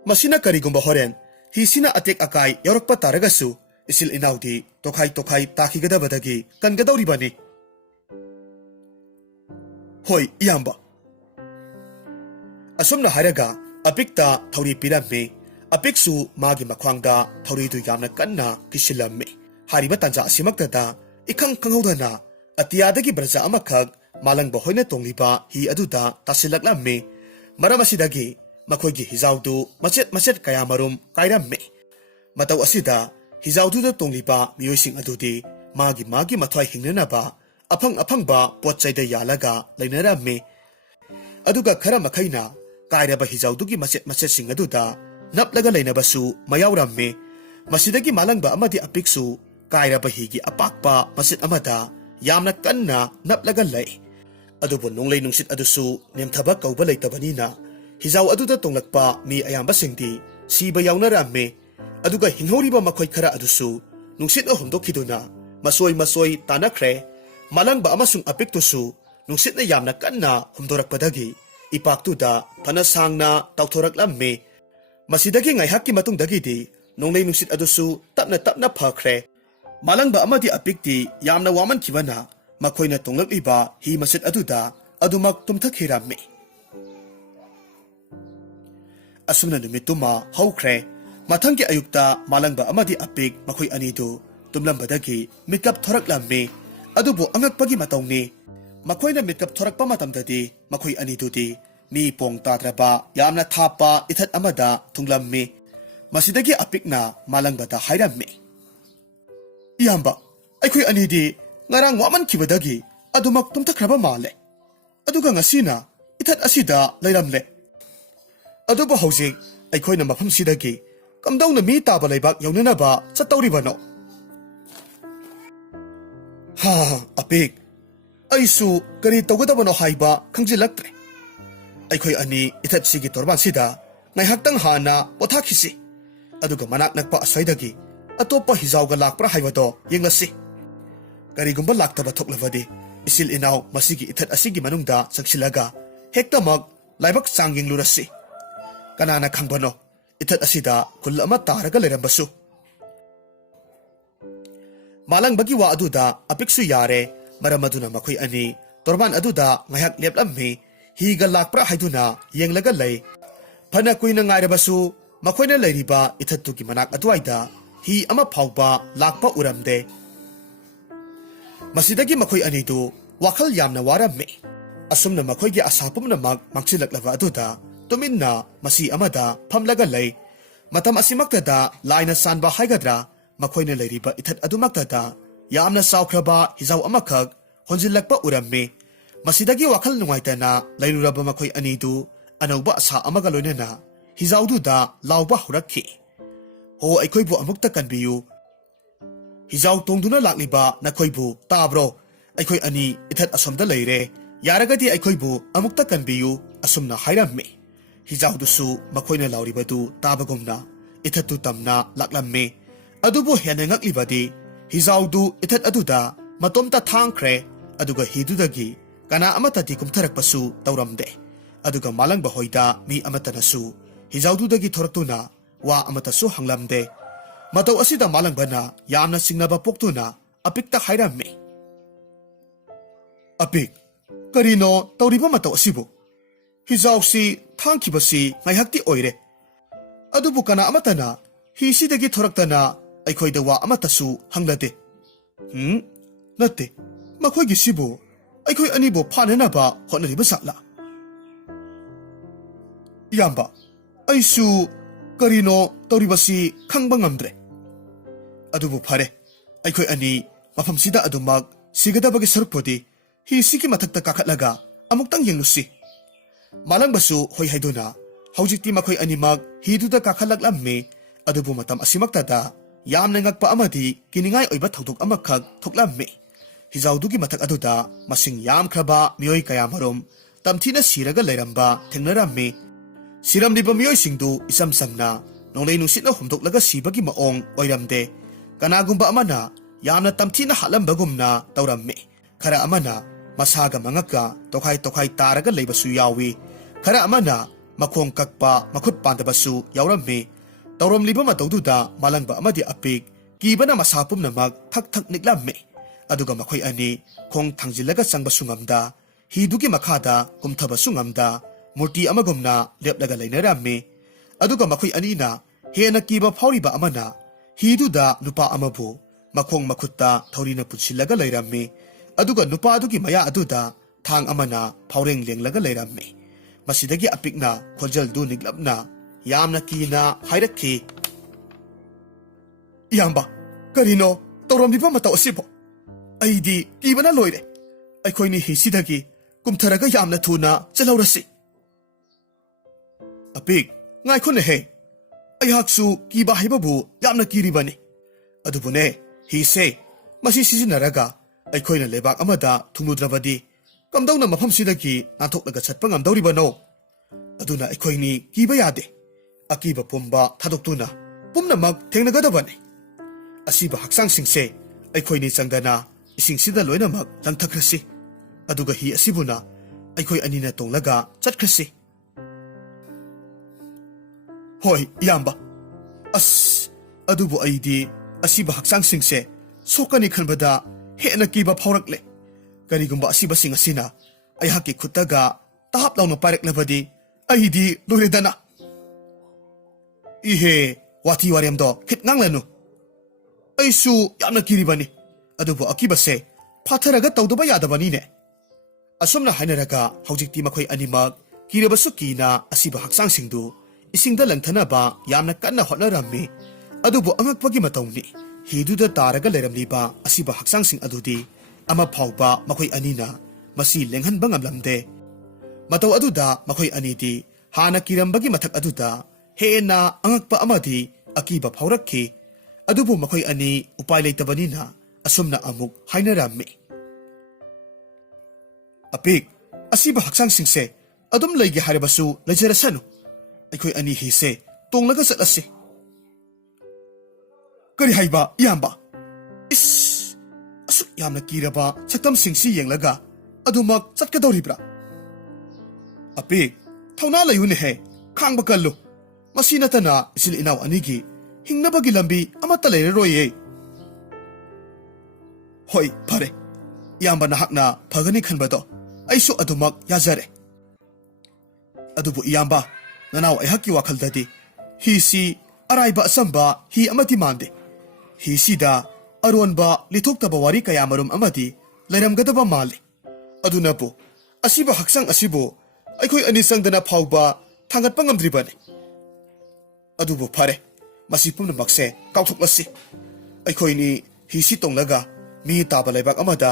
ꯃꯁꯤꯅ ꯀꯔꯤꯒꯨꯝꯕ ꯍꯣꯔꯦꯟ ꯍꯤꯁꯤꯅ ꯑꯇꯦꯛ ꯑꯀꯥꯏ ꯌꯥꯎꯔꯛꯄ ꯇꯥꯔꯒꯁꯨ ꯏꯆꯤꯜ ꯏꯅꯥꯎꯗꯤ ꯇꯣꯈꯥꯏ ꯇꯥꯈꯤꯒꯗꯕꯗꯒꯤ ꯀꯟꯒꯗꯧꯔꯤꯕꯅꯤ꯫ ꯍꯣꯏ ꯏꯌꯥꯝꯕ꯫ ꯑꯁꯨꯝꯅ ꯍꯥꯏꯔꯒ ꯑꯄꯤꯛꯇ ꯊꯧꯔꯤ ꯄꯤꯔꯝꯃꯤ꯫ ꯑꯄꯤꯛꯁꯨ ꯃꯥꯒꯤ ꯃꯈ꯭ꯋꯥꯡꯗ ꯊꯧꯔꯤꯗꯨ ꯌꯥꯝꯅ ꯀꯟꯅ ꯀꯤꯁꯤꯜꯂꯝꯃꯤ꯫ ꯍꯥꯏꯔꯤꯕ ꯇꯥꯟꯖꯥ ꯑꯁꯤꯃꯛꯇꯗ ꯏꯈꯪ ꯈꯪꯍꯧꯗꯅ ꯑꯇꯤꯌꯥꯗꯒꯤ ꯕ꯭ꯔꯖꯥ ꯑꯃꯈꯛ ꯃꯥꯂꯪꯕ ꯍꯣꯏꯅ ꯇꯣꯡꯂꯤꯕ ꯍꯤ ꯑꯗꯨꯗ ꯇꯥꯁꯤꯜꯂꯛꯂꯝꯃꯤ꯫ ꯃꯔꯝ ꯑꯁꯤꯗꯒꯤ ꯃꯈꯣꯏꯒꯤ ꯍꯤꯖꯥꯎꯗꯨ ꯃꯆꯦꯠ ꯀꯌꯥꯃꯔꯨꯝ ꯀꯥꯏꯔꯝꯃꯤ꯫ ꯃꯇꯧ ꯑꯁꯤꯗ ꯍꯤꯖꯥꯎꯗꯨꯗ ꯇꯣꯡꯂꯤꯕ ꯃꯤꯑꯣꯏꯁꯤꯡ ꯑꯗꯨꯗꯤ ꯃꯥꯒꯤ ꯃꯊ꯭ꯋꯥꯏ ꯍꯤꯡꯅꯅꯕ ꯑꯐꯪꯕ ꯄꯣꯠ ꯆꯩꯗ ꯌꯥꯜꯂꯒ ꯂꯩꯅꯔꯝꯃꯤ꯫ ꯑꯗꯨꯒ ꯈꯔ ꯃꯈꯩꯅ ꯀꯥꯏꯔꯕ ꯍꯤꯖꯥꯎꯗꯨꯒꯤ ꯃꯆꯦꯠꯁꯤꯡ ꯑꯗꯨꯗ ꯅꯞꯂꯒ ꯂꯩꯅꯕꯁꯨ ꯃꯌꯥꯎꯔꯝꯃꯤ꯫ ꯃꯁꯤꯗꯒꯤ ꯃꯥꯂꯪꯕ ꯑꯃꯗꯤ ꯑꯄꯤꯛꯁꯨ ꯀꯥꯏꯔꯕ ꯍꯤꯒꯤ ꯑꯄꯥꯛꯄ ꯃꯆꯦꯠ ꯑꯃꯗ ꯌꯥꯝꯅ ꯀꯟꯅ ꯅꯞꯂꯒ ꯂꯩ꯫ ꯑꯗꯨꯕꯨ ꯅꯣꯡꯂꯩ ꯅꯨꯡꯁꯤꯠ ꯑꯗꯨꯁꯨ ꯅꯦꯝꯊꯕ ꯀꯧꯕ ꯂꯩꯇꯕꯅꯤꯅ ꯍꯤꯖꯥꯎ ꯑꯗꯨꯗ ꯇꯣꯡꯂꯛꯄ ꯃꯤ ꯑꯌꯥꯝꯕꯁꯤꯡꯗꯤ ꯁꯤꯕ ꯌꯥꯎꯅꯔꯝꯃꯤ꯫ ꯑꯗꯨꯒ ꯍꯤꯡꯍꯧꯔꯤꯕ ꯃꯈꯣꯏ ꯈꯔ ꯑꯗꯨꯁꯨ ꯅꯨꯡꯁꯤꯠꯅ ꯍꯨꯝꯗꯣꯛꯈꯤꯗꯨꯅ ꯃꯁꯣꯏ ꯇꯥꯅꯈ꯭ꯔꯦ꯫ ꯃꯥꯂꯪꯕ ꯑꯃꯁꯨꯡ ꯑꯄꯤꯛꯇꯨꯁꯨ ꯅꯨꯡꯁꯤꯠꯅ ꯌꯥꯝꯅ ꯀꯟꯅ ꯍꯨꯝꯗꯣꯔꯛꯄꯗꯒꯤ ꯏꯄꯥꯛꯇꯨꯗ ꯐꯅ ꯁꯥꯡꯅ ꯇꯥꯎꯊꯣꯔꯛꯂꯝꯃꯤ꯫ ꯃꯁꯤꯗꯒꯤ ꯉꯥꯏꯍꯥꯛꯀꯤ ꯃꯇꯨꯡꯗꯒꯤꯗꯤ ꯅꯣꯡꯂꯩ ꯅꯨꯡꯁꯤꯠ ꯑꯗꯨꯁꯨ ꯇꯞꯅ ꯐꯈ꯭ꯔꯦ꯫ ꯃꯥꯂꯪꯕ ꯑꯃꯗꯤ ꯑꯄꯤꯛꯇꯤ ꯌꯥꯝꯅ ꯋꯥꯃꯟꯈꯤꯕꯅ ꯃꯈꯣꯏꯅ ꯇꯣꯡꯂꯛꯂꯤꯕ ꯍꯤ ꯃꯆꯦꯠ ꯑꯗꯨꯗ ꯑꯗꯨꯃꯛ ꯇꯨꯝꯊꯈꯤꯔꯝꯃꯤ꯫ ꯑꯁꯨꯝꯅ ꯅꯨꯃꯤꯠꯇꯨꯃ ꯍꯧꯈ꯭ꯔꯦ꯫ ꯃꯊꯪꯒꯤ ꯑꯌꯨꯛꯇ ꯃꯥꯂꯪꯕ ꯑꯃꯗꯤ ꯑꯄꯤꯛ ꯃꯈꯣꯏ ꯑꯅꯤꯗꯨ ꯇꯨꯝꯂꯝꯕꯗꯒꯤ ꯃꯤꯠꯀꯞ ꯊꯣꯔꯛꯂꯝꯃꯤ꯫ ꯑꯗꯨꯕꯨ ꯑꯉꯛꯄꯒꯤ ꯃꯇꯧꯅꯤ, ꯃꯈꯣꯏꯅ ꯃꯤꯠꯀꯞ ꯊꯣꯔꯛꯄ ꯃꯇꯝꯗꯗꯤ ꯃꯈꯣꯏ ꯑꯅꯤꯗꯨꯗꯤ ꯃꯤ ꯄꯣꯡ ꯇꯥꯗ꯭ꯔꯕ ꯌꯥꯝꯅ ꯊꯥꯞꯄ ꯏꯊꯠ ꯑꯃꯗ ꯊꯨꯡꯂꯝꯃꯤ꯫ ꯃꯁꯤꯗꯒꯤ ꯑꯄꯤꯛꯅ ꯃꯥꯂꯪꯕꯗ ꯍꯥꯏꯔꯝꯃꯤ, ꯏꯌꯥꯝꯕ ꯑꯩꯈꯣꯏ ꯑꯅꯤꯗꯤ ꯉꯔꯥꯡ ꯋꯥꯃꯟꯈꯤꯕꯗꯒꯤ ꯑꯗꯨꯃꯛ ꯇꯨꯝꯊꯈ꯭ꯔꯕ ꯃꯥꯜꯂꯦ ꯑꯗꯨꯒ ꯉꯁꯤꯅ ꯏꯊꯠ ꯑꯁꯤꯗ ꯂꯩꯔꯝꯂꯦ ꯑꯗꯨꯕꯨ ꯍꯧꯖꯤꯛ ꯑꯩꯈꯣꯏꯅ ꯃꯐꯝꯁꯤꯗꯒꯤ ꯀꯝꯗꯧꯅ ꯃꯤ ꯇꯥꯕ ꯂꯩꯕꯥꯛ ꯌꯧꯅꯅꯕ ꯆꯠꯇꯧꯔꯤꯕꯅꯣ ꯍꯥ ꯑꯄꯤꯛ ꯑꯩꯁꯨ ꯀꯔꯤ ꯇꯧꯒꯗꯕꯅꯣ ꯍꯥꯏꯕ ꯈꯪꯖꯤꯜꯂꯛꯇ꯭ꯔꯦ ꯑꯩꯈꯣꯏ ꯑꯅꯤ ꯏꯊꯠꯁꯤꯒꯤ ꯇꯣꯔꯕꯥꯟꯁꯤꯗ ꯉꯥꯏꯍꯥꯛꯇꯪ ꯍꯥꯟꯅ ꯄꯣꯊꯥꯈꯤꯁꯤ ꯑꯗꯨꯒ ꯃꯅꯥꯛ ꯅꯛꯄ ꯑꯁ꯭ꯋꯥꯏꯗꯒꯤ ꯑꯇꯣꯞꯄ ꯍꯤꯖꯥꯎꯒ ꯂꯥꯛꯄ꯭ꯔꯥ ꯍꯥꯏꯕꯗꯣ ꯌꯦꯡꯂꯁꯤ ꯀꯔꯤꯒꯨꯝꯕ ꯂꯥꯛꯇꯕ ꯊꯣꯛꯂꯕꯗꯤ ꯏꯆꯤꯜ ꯏꯅꯥꯎ ꯃꯁꯤꯒꯤ ꯏꯊꯠ ꯑꯁꯤꯒꯤ ꯃꯅꯨꯡꯗ ꯆꯪꯁꯤꯜꯂꯒ ꯍꯦꯛꯇꯃꯛ ꯂꯥꯏꯕꯛ ꯆꯥꯡ ꯌꯦꯡꯂꯨꯔꯁꯤ ꯀꯅꯥꯅ ꯈꯪꯕꯅꯣ ꯏꯊꯠ ꯑꯁꯤꯗ ꯈꯨꯜ ꯑꯃ ꯇꯥꯔꯒ ꯂꯩꯔꯝꯕꯁꯨ ꯃꯥꯂꯪꯕꯒꯤ ꯋꯥ ꯑꯗꯨꯗ ꯑꯄꯤꯛꯁꯨ ꯌꯥꯔꯦ ꯃꯔꯝ ꯑꯗꯨꯅ ꯃꯈꯣꯏ ꯑꯅꯤ ꯇꯣꯔꯕꯥꯟ ꯑꯗꯨꯗ ꯉꯥꯏꯍꯥꯛ ꯂꯦꯞꯂꯝꯃꯤ ꯍꯤꯒ ꯂꯥꯛꯄ꯭ꯔꯥ ꯍꯥꯏꯗꯨꯅ ꯌꯦꯡꯂꯒ ꯂꯩ ꯐꯅ ꯀꯨꯏꯅ ꯉꯥꯏꯔꯕꯁꯨ ꯃꯈꯣꯏꯅ ꯂꯩꯔꯤꯕ ꯏꯊꯠꯇꯨꯒꯤ ꯃꯅꯥꯛ ꯑꯗꯨꯋꯥꯏꯗ ꯍꯤ ꯑꯃ ꯐꯥꯎꯕ ꯂꯥꯛꯄ ꯎꯔꯝꯗꯦ ꯃꯁꯤꯗꯒꯤ ꯃꯈꯣꯏ ꯑꯅꯤꯗꯨ ꯋꯥꯈꯜ ꯌꯥꯝꯅ ꯋꯥꯔꯝꯃꯤ ꯑꯁꯨꯝꯅ ꯃꯈꯣꯏꯒꯤ ꯑꯁꯥ ꯄꯨꯝꯅꯃꯛ ꯃꯥꯡꯁꯤꯜꯂꯛꯂꯕ ꯑꯗꯨꯗ ꯇꯨꯃꯤꯟꯅ ꯃꯁꯤ ꯑꯃꯗ ꯐꯝꯂꯒ ꯂꯩ ꯃꯇꯝ ꯑꯁꯤꯃꯛꯇꯗ ꯂꯥꯏꯅ ꯆꯥꯟꯕ ꯍꯥꯏꯒꯗ꯭ꯔꯥ ꯃꯈꯣꯏꯅ ꯂꯩꯔꯤꯕ ꯏꯊꯠ ꯑꯗꯨꯃꯛꯇꯗ ꯌꯥꯝꯅ ꯆꯥꯎꯈ꯭ꯔꯕ ꯍꯤꯖꯥꯎ ꯑꯃꯈꯛ ꯍꯣꯟꯖꯤꯜꯂꯛꯄ ꯎꯔꯝꯃꯤ ꯃꯁꯤꯗꯒꯤ ꯋꯥꯈꯜ ꯅꯨꯡꯉꯥꯏꯇꯅ ꯂꯩꯔꯨꯔꯕ ꯃꯈꯣꯏ ꯑꯅꯤꯗꯨ ꯑꯅꯧꯕ ꯑꯁꯥ ꯑꯃꯒ ꯂꯣꯏꯅꯅ ꯍꯤꯖꯥꯎꯗꯨꯗ ꯂꯥꯎꯕ ꯍꯧꯔꯛꯈꯤ ꯍꯣ ꯑꯩꯈꯣꯏꯕꯨ ꯑꯃꯨꯛꯇ ꯀꯟꯕꯤꯌꯨ ꯍꯤꯖꯥꯎ ꯇꯣꯡꯗꯨꯅ ꯂꯥꯛꯂꯤꯕ ꯅꯈꯣꯏꯕꯨ ꯇꯥꯕ꯭ꯔꯣ ꯑꯩꯈꯣꯏ ꯑꯅꯤ ꯏꯊꯠ ꯑꯁꯣꯝꯗ ꯂꯩꯔꯦ ꯌꯥꯔꯒꯗꯤ ꯑꯩꯈꯣꯏꯕꯨ ꯑꯃꯨꯛꯇ ꯀꯟꯕꯤꯌꯨ ꯑꯁꯨꯝꯅ ꯍꯥꯏꯔꯝꯃꯤ ꯍꯤꯖꯥꯎꯗꯨꯁꯨ ꯃꯈꯣꯏꯅ ꯂꯥꯎꯔꯤꯕꯗꯨ ꯇꯥꯕꯒꯨꯝꯅ ꯏꯊꯠꯇꯨ ꯇꯝꯅ ꯂꯥꯛꯂꯝꯃꯤ ꯑꯗꯨꯕꯨ ꯍꯦꯟꯅ ꯉꯛꯂꯤꯕꯗꯤ ꯍꯤꯖꯥꯎꯗꯨ ꯏꯊꯠ ꯑꯗꯨꯗ ꯃꯇꯣꯝꯇ ꯊꯥꯡꯈ꯭ꯔꯦ ꯑꯗꯨꯒ ꯍꯤꯗꯨꯗꯒꯤ ꯀꯅꯥ ꯑꯃꯠꯇꯗꯤ ꯀꯨꯝꯊꯔꯛꯄꯁꯨ ꯇꯧꯔꯝꯗꯦ ꯑꯗꯨꯒ ꯃꯥꯂꯪꯕ ꯍꯣꯏꯗ ꯃꯤ ꯑꯃꯠꯇꯅꯁꯨ ꯍꯤꯖꯥꯎꯗꯨꯗꯒꯤ ꯊꯣꯔꯛꯇꯨꯅ ꯋꯥ ꯑꯃꯠꯇꯁꯨ ꯍꯪꯂꯝꯗꯦ ꯃꯇꯧ ꯑꯁꯤꯗ ꯃꯥꯂꯪꯕꯅ ꯌꯥꯝꯅ ꯆꯤꯡꯅꯕ ꯄꯣꯛꯇꯨꯅ ꯑꯄꯤꯛꯇ ꯍꯥꯏꯔꯝꯃꯤ ꯑꯄꯤꯛ ꯀꯔꯤꯅꯣ ꯇꯧꯔꯤꯕ ꯃꯇꯧ ꯑꯁꯤꯕꯨ ꯍꯤꯖꯥꯎꯁꯤ ꯊꯥꯡꯈꯤꯕꯁꯤ ꯉꯥꯏꯍꯥꯛꯇꯤ ꯑꯣꯏꯔꯦ ꯑꯗꯨꯕꯨ ꯀꯅꯥ ꯑꯃꯠꯇꯅ ꯍꯤꯁꯤꯗꯒꯤ ꯊꯣꯔꯛꯇꯅ ꯑꯩꯈꯣꯏꯗ ꯋꯥ ꯑꯃꯠꯇꯁꯨ ꯍꯪꯂꯗꯦ ꯅꯠꯇꯦ ꯃꯈꯣꯏꯒꯤꯁꯤꯕꯨ ꯑꯩꯈꯣꯏ ꯑꯅꯤꯕꯨ ꯐꯥꯅꯅꯕ ꯍꯣꯠꯅꯔꯤꯕ ꯖꯥꯠꯂꯥ ꯏꯌꯥꯝꯕ ꯑꯩꯁꯨ ꯀꯔꯤꯅꯣ ꯇꯧꯔꯤꯕꯁꯤ ꯈꯪꯕ ꯉꯝꯗ꯭ꯔꯦ ꯑꯗꯨꯕꯨ ꯐꯔꯦ ꯑꯩꯈꯣꯏ ꯑꯅꯤ ꯃꯐꯝꯁꯤꯗ ꯑꯗꯨꯃꯛ ꯁꯤꯒꯗꯕꯒꯤ ꯁꯔꯨꯛꯄꯨꯗꯤ ꯍꯤꯁꯤꯒꯤ ꯃꯊꯛꯇ ꯀꯥꯈꯠꯂꯒ ꯑꯃꯨꯛꯇꯪ ꯌꯦꯡꯂꯨꯁꯤ ꯃꯥꯂꯪꯕꯁꯨ ꯍꯣꯏ ꯍꯥꯏꯗꯨꯅ ꯍꯧꯖꯤꯛꯇꯤ ꯃꯈꯣꯏ ꯑꯅꯤꯃꯛ ꯍꯤꯗꯨꯗ ꯀꯥꯈꯠꯂꯛꯂꯝꯃꯤ ꯑꯗꯨꯕꯨ ꯃꯇꯝ ꯑꯁꯤꯃꯛꯇꯗ ꯌꯥꯝꯅ ꯉꯛꯄ ꯑꯃꯗꯤ ꯀꯤꯅꯤꯡꯉꯥꯏ ꯑꯣꯏꯕ ꯊꯧꯗꯣꯛ ꯑꯃꯈꯛ ꯊꯣꯛꯂꯝꯃꯤ ꯍꯤꯖꯥꯎꯗꯨꯒꯤ ꯃꯊꯛ ꯑꯗꯨꯗ ꯃꯁꯤꯡ ꯌꯥꯝꯈ꯭ꯔꯕ ꯃꯤꯑꯣꯏ ꯀꯌꯥꯃꯔꯨꯝ ꯇꯝꯊꯤꯅ ꯁꯤꯔꯒ ꯂꯩꯔꯝꯕ ꯊꯦꯡꯅꯔꯝꯃꯤ ꯁꯤꯔꯝꯂꯤꯕ ꯃꯤꯑꯣꯏꯁꯤꯡꯗꯨ ꯏꯆꯝ ꯆꯝꯅ ꯅꯣꯡꯂꯩ ꯅꯨꯡꯁꯤꯠꯅ ꯍꯨꯝꯗꯣꯛꯂꯒ ꯁꯤꯕꯒꯤ ꯃꯑꯣꯡ ꯑꯣꯏꯔꯝꯗꯦ ꯀꯅꯥꯒꯨꯝꯕ ꯑꯃꯅ ꯌꯥꯝꯅ ꯇꯝꯊꯤꯅ ꯍꯥꯠꯂꯝꯕꯒꯨꯝꯅ ꯇꯧꯔꯝꯃꯤ ꯈꯔ ꯑꯃꯅ ꯃꯁꯥꯒ ꯃꯉꯛꯀ ꯇꯣꯈꯥꯏ ꯇꯣꯈꯥꯏ ꯇꯥꯔꯒ ꯂꯩꯕꯁꯨ ꯌꯥꯎꯏ ꯈꯔ ꯑꯃꯅ ꯃꯈꯣꯡ ꯀꯛꯄ ꯃꯈꯨꯠ ꯄꯥꯟꯗꯕꯁꯨ ꯌꯥꯎꯔꯝꯃꯤ ꯇꯧꯔꯝꯂꯤꯕ ꯃꯇꯧꯗꯨꯗ ꯃꯥꯂꯪꯕ ꯑꯃꯗꯤ ꯑꯄꯤꯛ ꯀꯤꯕꯅ ꯃꯁꯥ ꯄꯨꯝꯅꯃꯛ ꯊꯛ ꯊꯛ ꯅꯤꯛꯂꯝꯃꯤ ꯑꯗꯨꯒ ꯃꯈꯣꯏ ꯑꯅꯤ ꯈꯣꯡ ꯊꯥꯡꯖꯤꯜꯂꯒ ꯆꯪꯕꯁꯨ ꯉꯝꯗ ꯍꯤꯗꯨꯒꯤ ꯃꯈꯥꯗ ꯀꯨꯝꯊꯕꯁꯨ ꯉꯝꯗ ꯃꯨꯔꯇꯤ ꯑꯃꯒꯨꯝꯅ ꯂꯦꯞꯂꯒ ꯂꯩꯅꯔꯝꯃꯤ ꯑꯗꯨꯒ ꯃꯈꯣꯏ ꯑꯅꯤꯅ ꯍꯦꯟꯅ ꯀꯤꯕ ꯐꯥꯎꯔꯤꯕ ꯑꯃꯅ ꯍꯤꯗꯨꯗ ꯅꯨꯄꯥ ꯑꯃꯕꯨ ꯃꯈꯣꯡ ꯃꯈꯨꯠꯇ ꯊꯧꯔꯤꯅ ꯄꯨꯟꯁꯤꯜꯂꯒ ꯂꯩꯔꯝꯃꯤ ꯑꯗꯨꯒ ꯅꯨꯄꯥ ꯑꯗꯨꯒꯤ ꯃꯌꯥ ꯑꯗꯨꯗ ꯊꯥꯡ ꯑꯃꯅ ꯐꯥꯎꯔꯦꯡ ꯂꯦꯡꯂꯒ ꯂꯩꯔꯝꯃꯤ ꯃꯁꯤꯗꯒꯤ ꯑꯄꯤꯛꯅ ꯈꯣꯟꯖꯦꯜꯗꯨ ꯅꯤꯛꯂꯞꯅ ꯌꯥꯝꯅ ꯀꯤꯅ ꯍꯥꯏꯔꯛꯈꯤ ꯏꯌꯥꯝꯕ ꯀꯔꯤꯅꯣ ꯇꯧꯔꯝꯂꯤꯕ ꯃꯇꯧ ꯑꯁꯤꯕꯨ ꯑꯩꯗꯤ ꯀꯤꯕꯅ ꯂꯣꯏꯔꯦ ꯑꯩꯈꯣꯏꯅꯤ ꯍꯤꯁꯤꯗꯒꯤ ꯀꯨꯝꯊꯔꯒ ꯌꯥꯝꯅ ꯊꯨꯅ ꯆꯠꯍꯧꯔꯁꯤ ꯑꯄꯤꯛ ꯉꯥꯏꯈꯣꯅꯦꯍꯦ ꯑꯩꯍꯥꯛꯁꯨ ꯀꯤꯕ ꯍꯥꯏꯕꯕꯨ ꯌꯥꯝꯅ ꯀꯤꯔꯤꯕꯅꯤ ꯑꯗꯨꯕꯨꯅꯦ ꯍꯤꯁꯦ ꯃꯁꯤ ꯁꯤꯖꯤꯟꯅꯔꯒ ꯑꯩꯈꯣꯏꯅ ꯂꯩꯕꯥꯛ ꯑꯃꯗ ꯊꯨꯡꯂꯨꯗ꯭ꯔꯕꯗꯤ ꯀꯝꯗꯧꯅ ꯃꯐꯝꯁꯤꯗꯒꯤ ꯅꯥꯟꯊꯣꯛꯂꯒ ꯆꯠꯄ ꯉꯝꯗꯧꯔꯤꯕꯅꯣ ꯑꯗꯨꯅ ꯑꯩꯈꯣꯏꯅꯤ ꯀꯤꯕ ꯌꯥꯗꯦ ꯑꯀꯤꯕ ꯄꯨꯝꯕ ꯊꯥꯗꯣꯛꯇꯨꯅ ꯄꯨꯝꯅꯃꯛ ꯊꯦꯡꯅꯒꯗꯕꯅꯤ ꯑꯁꯤꯕ ꯍꯛꯆꯥꯡꯁꯤꯡꯁꯦ ꯑꯩꯈꯣꯏꯅꯤ ꯆꯪꯗꯅ ꯏꯁꯤꯡꯁꯤꯗ ꯂꯣꯏꯅꯃꯛ ꯂꯪꯊꯈ꯭ꯔꯁꯤ ꯑꯗꯨꯒ ꯍꯤ ꯑꯁꯤꯕꯨꯅ ꯑꯩꯈꯣꯏ ꯑꯅꯤꯅ ꯇꯣꯡꯂꯒ ꯆꯠꯈ꯭ꯔꯁꯤ ꯍꯣꯏ ꯏꯌꯥꯝꯕ ꯑꯁ ꯑꯗꯨꯕꯨ ꯑꯩꯗꯤ ꯑꯁꯤꯕ ꯍꯛꯆꯥꯡꯁꯤꯡꯁꯦ ꯁꯣꯛꯀꯅꯤ ꯈꯟꯕꯗ ꯍꯦꯟꯅ ꯀꯤꯕ ꯐꯥꯎꯔꯛꯂꯦ ꯀꯔꯤꯒꯨꯝꯕ ꯑꯁꯤꯕꯁꯤꯡ ꯑꯁꯤꯅ ꯑꯩꯍꯥꯛꯀꯤ ꯈꯨꯠꯇꯒ ꯇꯥꯞ ꯂꯥꯎꯅ ꯄꯥꯏꯔꯛꯂꯕꯗꯤ ꯑꯩꯗꯤ ꯂꯣꯏꯔꯦꯗꯅ ꯏꯍꯦ ꯋꯥꯊꯤ ꯋꯥꯔꯦꯝꯗꯣ ꯈꯤꯠ ꯉꯥꯡꯂꯅꯨ ꯑꯩꯁꯨ ꯌꯥꯝꯅ ꯀꯤꯔꯤꯕꯅꯤ ꯑꯗꯨꯕꯨ ꯑꯀꯤꯕꯁꯦ ꯐꯥꯊꯔꯒ ꯇꯧꯗꯕ ꯌꯥꯗꯕꯅꯤꯅꯦ ꯑꯁꯨꯝꯅ ꯍꯥꯏꯅꯔꯒ ꯍꯧꯖꯤꯛꯇꯤ ꯃꯈꯣꯏ ꯑꯅꯤꯃꯛ ꯀꯤꯔꯕꯁꯨ ꯀꯤꯅ ꯑꯁꯤꯕ ꯍꯛꯆꯥꯡꯁꯤꯡꯗꯨ ꯏꯁꯤꯡꯗ ꯂꯪꯊꯅꯕ ꯌꯥꯝꯅ ꯀꯟꯅ ꯍꯣꯠꯅꯔꯝꯃꯤ ꯑꯗꯨꯕꯨ ꯑꯉꯛꯄꯒꯤ ꯃꯇꯧꯅꯤ hiduda taraga leramliba asiba haksang adudi ama phawba makhoi anina masi lenghan bangam lamde mataw aduda makhoi anidi hana kirambagi mathak aduda hena angakpa amadi akiba phawrakhi adubu makhoi ani upai leitabanina asumna amuk hainarami apik asiba haksang singse adum leige haribasu lejerasanu aikhoi ani hi se tonglaga chatlase kari haiba iyamba is asuk yamna kiraba saktam singsi yenglaga adumak chatkadoribra apik thauna layune he khangba kallu masina tana isil inaw anigi hingnabagi lambi amata lereroye hoi phare yamba nahakna phagani khanbado aisu adumak yazare adubu iyamba nanaw aihaki wakhaldadi hi si araiba asamba hi amati mande hi sida aronba lithoktaba wari kayamarum amadi leiramgadaba male adunabu asiba haksang asibu aikhoi ani sangdana phawba thangatpa ngamdribane adubu phare masi pumnamakse kauthoklasi aikhoi ni hi si tonglaga mi taba leibak amada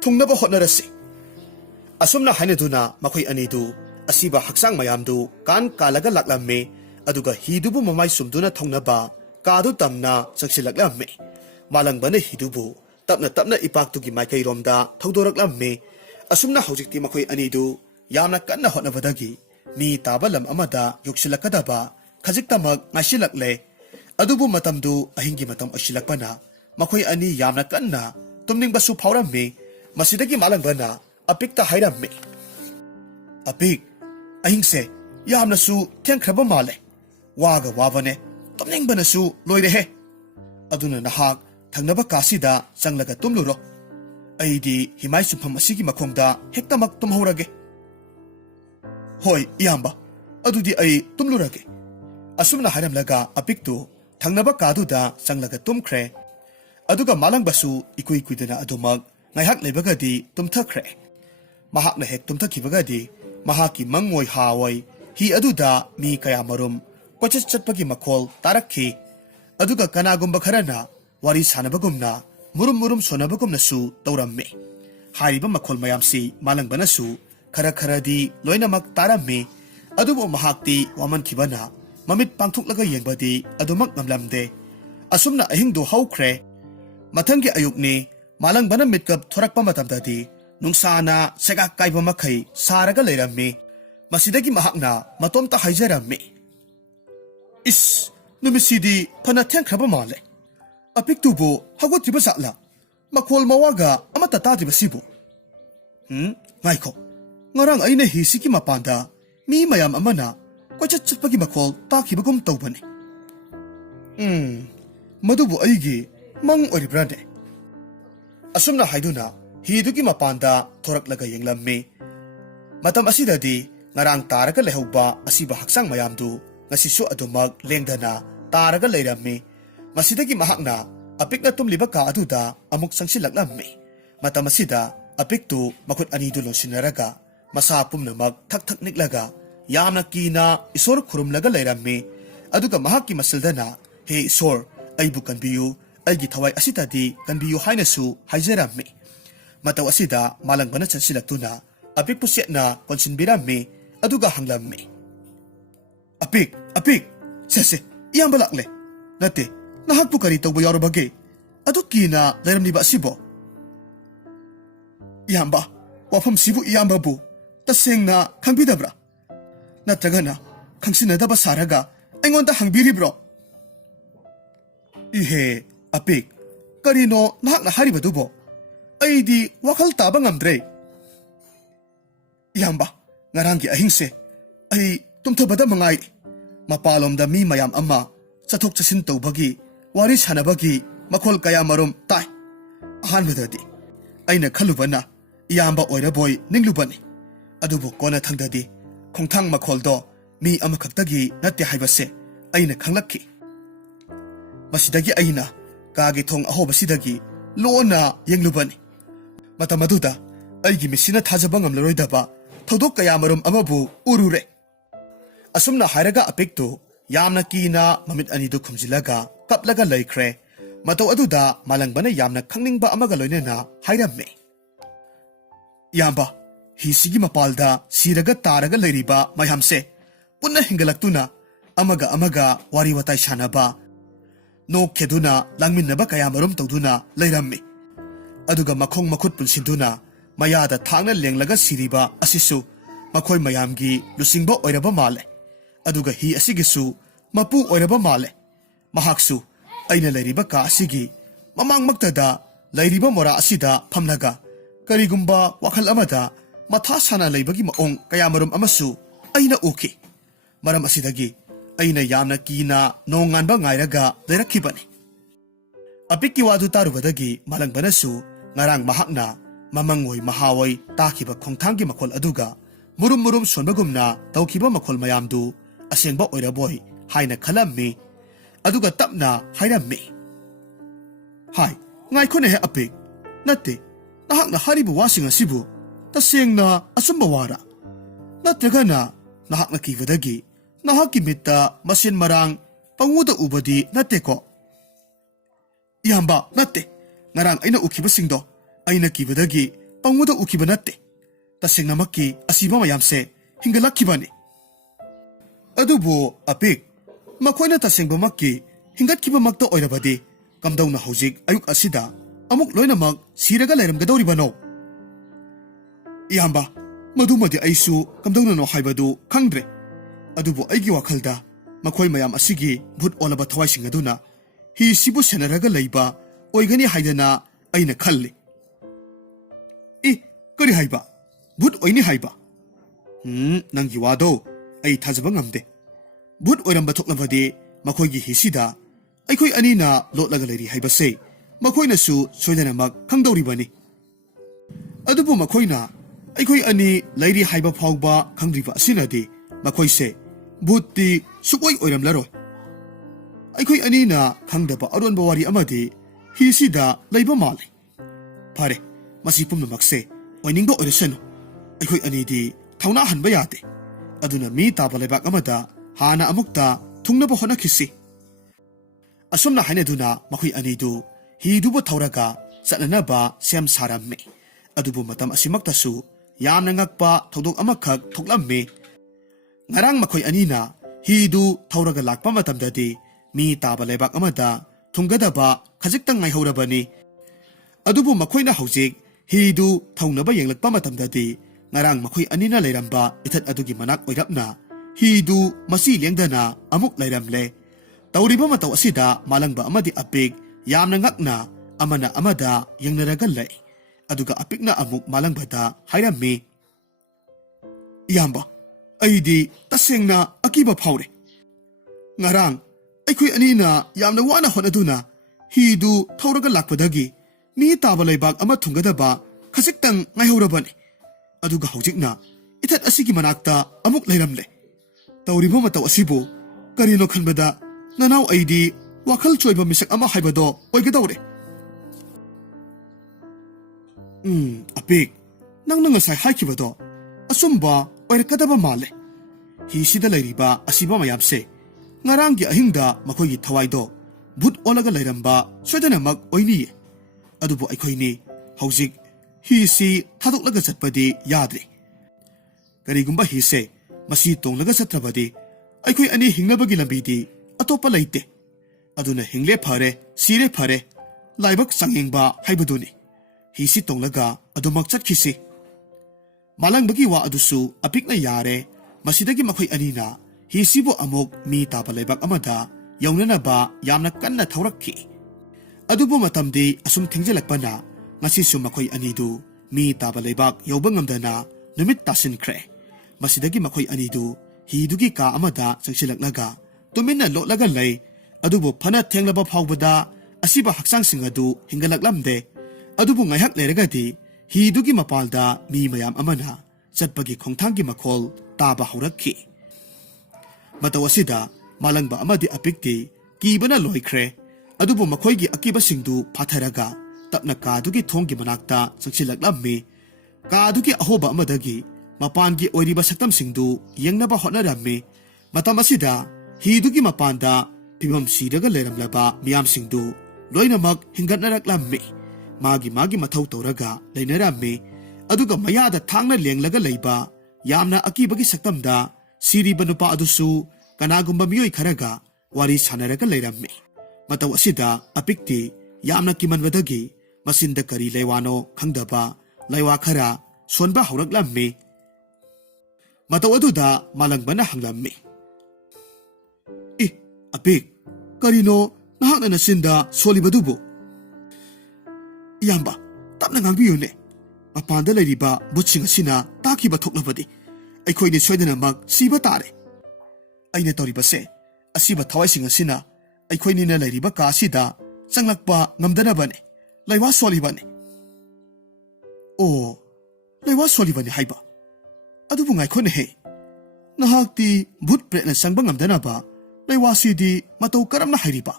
thungnaba hotnarasi asumna hainaduna makhoi anidu asiba haksang mayamdu kan kalaga laklamme aduga hidubu mamai sumduna thongnaba kadu tamna saksilaklamme malangbane hidubu tapna ipaktugi maikai romda thaudoraklamme asumna hojikti makhoi anidu yamna kanna hotnabadagi mi tabalam amada yuksilakadaba khajiktamak ngasilakle adubu matamdu ahingi matam asilakpana makhoi ani yamna kanna tumningbasu phawramme masidagi malangbana apikta hairamme apik ahingse yamnasu thenkraba male waga wabane tumningbanasu loirehe aduna nahak thangnaba kasida changlaga tumluro aidi himai sumpham asigi makhongda hektamak tumhorage hoi iyamba adudi ai tumlurage asumna haramlaga apiktu thangnaba kaduda changlaga tumkhre aduga malangbasu ikui kuidana adumak ngaihak lebagadi tumthakre mahakna hek tumthakibagadi mahaki mangoi hawai hi aduda mi kayamarum kochas chatpagi makhol tarakhi aduga kanagumba kharana wari sanabagumna murum sonabagumna su tawramme hariba makhol mayamsi malangbanasu kharadi loinamak taramme adubu mahakti waman khibana mamit pangthuklaga yengbadi adumak ngamlamde asumna ahingdu haukhre mathangi ayukni malangbana mitkap thorakpa matamdadi nungsana segak kaiba makhai saraga leiramme masidagi mahakna matomta haijaramme is numisidi phana thenkraba male apiktubu hagotriba sakla makhol mawaga amata tadriba sibu ngaiko ngarang aina hisiki mapanda mi mayam amana kocha chapagi makhol takibagum tawbane madubu aigi mang oribrane asumna haiduna hidugi mapanda thoraklaga yenglamme matam asidadi ngarang taraga lehauba asiba haksang mayamdu ngasisu adumak lengdana taraga leiramme masidagi mahakna apikna tumliba ka aduda amuk sangsilaklamme matam asida apiktu makut anidu lonsinaraga masa pumnamak thak niklaga yamna kina isor khurumlaga leiramme aduga mahakki masildana he isor aibu kanbiyu aigi thawai asitadi kanbiyu hainasu haijaramme mataw asida malangbana chansilaktuna apik pusetna konsinbiramme aduga hanglamme apik sese iyamba lakle nate nahakpu kari tawba yarobage adu kina leiramniba asibo iyamba wafam sibu iyamba bu tasengna khangbidabra natragana khangsinadaba saraga aingonda hangbiribro ihe apik karino nahakna haribadubo aidi wakhal taba ngamdre iyamba ngarangi ahingse ai tumthabada mangai mapalomda mi mayam amma chathok chasin tawbagi wari sanabagi makhol kaya marum tai ahanbadadi aina khalubana iyamba oiraboy ninglubani adubu kona thangdadi khongthang makholdo mi amakhaktagi natte haibase aina khanglakki masidagi aina kagi thong ahobasidagi lona yenglubani matamaduda aigi misina thajaba ngamlaroidaba thodok kaya marum amabu urure asumna hairaga apiktu yamna kina mamit anidu khumjilaga kaplaga laikre Matau aduda malangbana yamna khangningba amaga loinena hairamme. Yamba, hisigi mapalda siraga taraga leiriba mayhamse punna hingalaktuna amaga wari watai sanaba no keduna langminnaba kayamarum tawduna leiramme. Aduga makhong makhut punsinduna mayada thangna lenglaga siriba asisu makhoi mayamgi lusingba oiraba male. Aduga hi asigisu mapu oiraba male. Mahaksu aina leiriba ka asigi mamang magtada leiriba mora asida phamnaga karigumba wakhal amada matha sana leibagi maong kayamarum amasu aina uki. Maram asidagi aina yamna kina nonganba ngairaga leirakhibani. Apikki wadu tarubadagi malangbanasu ngarang mahakna mamangoi mahawai takiba khongthanggi makhol aduga murum sonbagumna tawkiba makhol mayamdu asengba oiraboi haina khalammi. Aduga tapna hairammi. Hai, ngaikone he apik. Natte, nahakna haribu wasing asibu tasengna asumba wara. Natragana nahakna kivadagi nahaki mitta masin marang panguda ubadi natte ko. Iyamba, natte. Ngarang aina ukiba singdo aina kibadagi panguda ukiba natte. Tasengna makki asiba mayamse hingalakibani. Adubo apik makoina tasengba makki hingatkiba makta oirabadi kamdauna hojik ayuk asida amuk loinamak siraga leiramgadoribano. Iyamba, madumadi aisu kamdauna no haibadu khangdre. Adubo aigi wakhalda makhoi mayam asigi bhut olaba thawaisinga duna hi sibu senaraga leiba oigani haidana aina khalli. Kari haiba bhut oini haiba. Nangi wado ai thajaba ngamde. Bhut oiramba thoknabadi makhoigi hisida aikhoi anina lotlaga leiri haibase makhoinasu soidanamak khangdoribani. Adubu makhoina aikhoi ani leiri haiba phawba khangdriba asinadi makhoise bhutti sukoi oiramlaroi. Aikhoi anina khangdaba aronba wari amadi hisida leiba male. Phare masi pumnamakse oiningba oirasanu aikhoi anidi thauna hanba yate. Aduna mi taba lebak amada hana amukta thungnaba honakisi. Asumna hainaduna makhui anidu hiduba thauraga satnanaba sem saramme. Adubu matam asimaktasu yamna ngakpa thodok amakhak thoklamme. Ngarang makhui anina hidu thauraga lakpa matamdadi mi taba lebak amada thunggadaba khajiktang ngaihorabani. Adubu makhoina hojik hidu thaunaba yenglakpa matamdadi ngarang makhui anina leiramba ithat adugi manak oirapna hidu masi lengdana amuk leiramle. Tauriba mataw asida malangba amadi apik yamna ngakna amana amada yengnaraga lei. Aduga apikna amuk malangbada hairammi. Iyamba, aidi tasengna akiba phawre. Ngarang aikhoi anina yamna wana honaduna hidu thauraga lakpadagi mi taba leibak ama thunggadaba khajiktang ngaihorabani. Aduga hojikna ithat asigi manakta amuk leiramle. Tauriba mataw asibu karino khanbada nanaw aidi wakhal choiba misak ama haibado oigadawre. Apik nangna ngasai haikibado asumba oirakadaba male. Hisida leiriba asiba mayamse ngarangi ahingda makhoigi thawaido bhut olaga leiramba soidanamak oiniye. Adubu aikhoini hojik hisi thadoklaga chatpadi yadre. Karigumba hise masi tonglaga chatrabadi aikhoi ani hingnabagi lambidi atopa leite. Aduna hingle phare sire phare laibak sangengba haibaduni hisi tonglaga adumak chatkhisi. Malangbagi wa adusu apikna yare masidagi makhoi anina hisibu amuk mi taba laibak amada yaunanaba yamna kanna thaurakki. Adubu matamdi asum thingjalakpana ngasisu makhoi anidu mi taba laibak yauba ngamdana numit tasinkre. Masidagi makhoi anidu hidugi ka amada changsilaknaga tuminna lotlaga lei. Adubu phana thenglaba phawbada asiba haksang singadu hingalaklamde. Adubu ngaihak leragadi hidugi mapalda mi mayam amana chatpagi khongthanggi makhol taba haurakki. Mataw asida malangba amadi apikti kibana loikre. Adubu makhoigi akiba singdu phatharaga tapna kadugi thonggi manakta changsilaklammi. Kadugi ahoba amadagi mapangi oiriba saktam singdu yengnaba hotnarammi. Matam asida hidugi mapanda pibam siraga leiramlaba miyam singdu loinamak hingatnaraklammi magi mathau tawraga leinarammi aduga mayada thangna lenglaga leiba yamna akibagi saktamda siriba nupa adusu kanagumba miyoi kharaga wari sanaraga leirammi mataw asida apikti yamna kimanwadagi masinda kari leiwano khangdaba leiwa khara sonba hauraklammi mataw aduda malangbana hanglammi apik karino nahakna nasinda solibadubu iyamba tapna ngangbiyune mapanda leiriba butsing asina takiba thoklabadi aikhoini soidanamak siba tare aina toribase asiba thawaising asina aikhoini na leiriba ka asida changlakpa ngamdanabane laiwa solibane o laiwa solibane haiba adubu ngaikhone he nahakti bhut pretna sangba ngamdanaba laiwa sidi matau karamna hairiba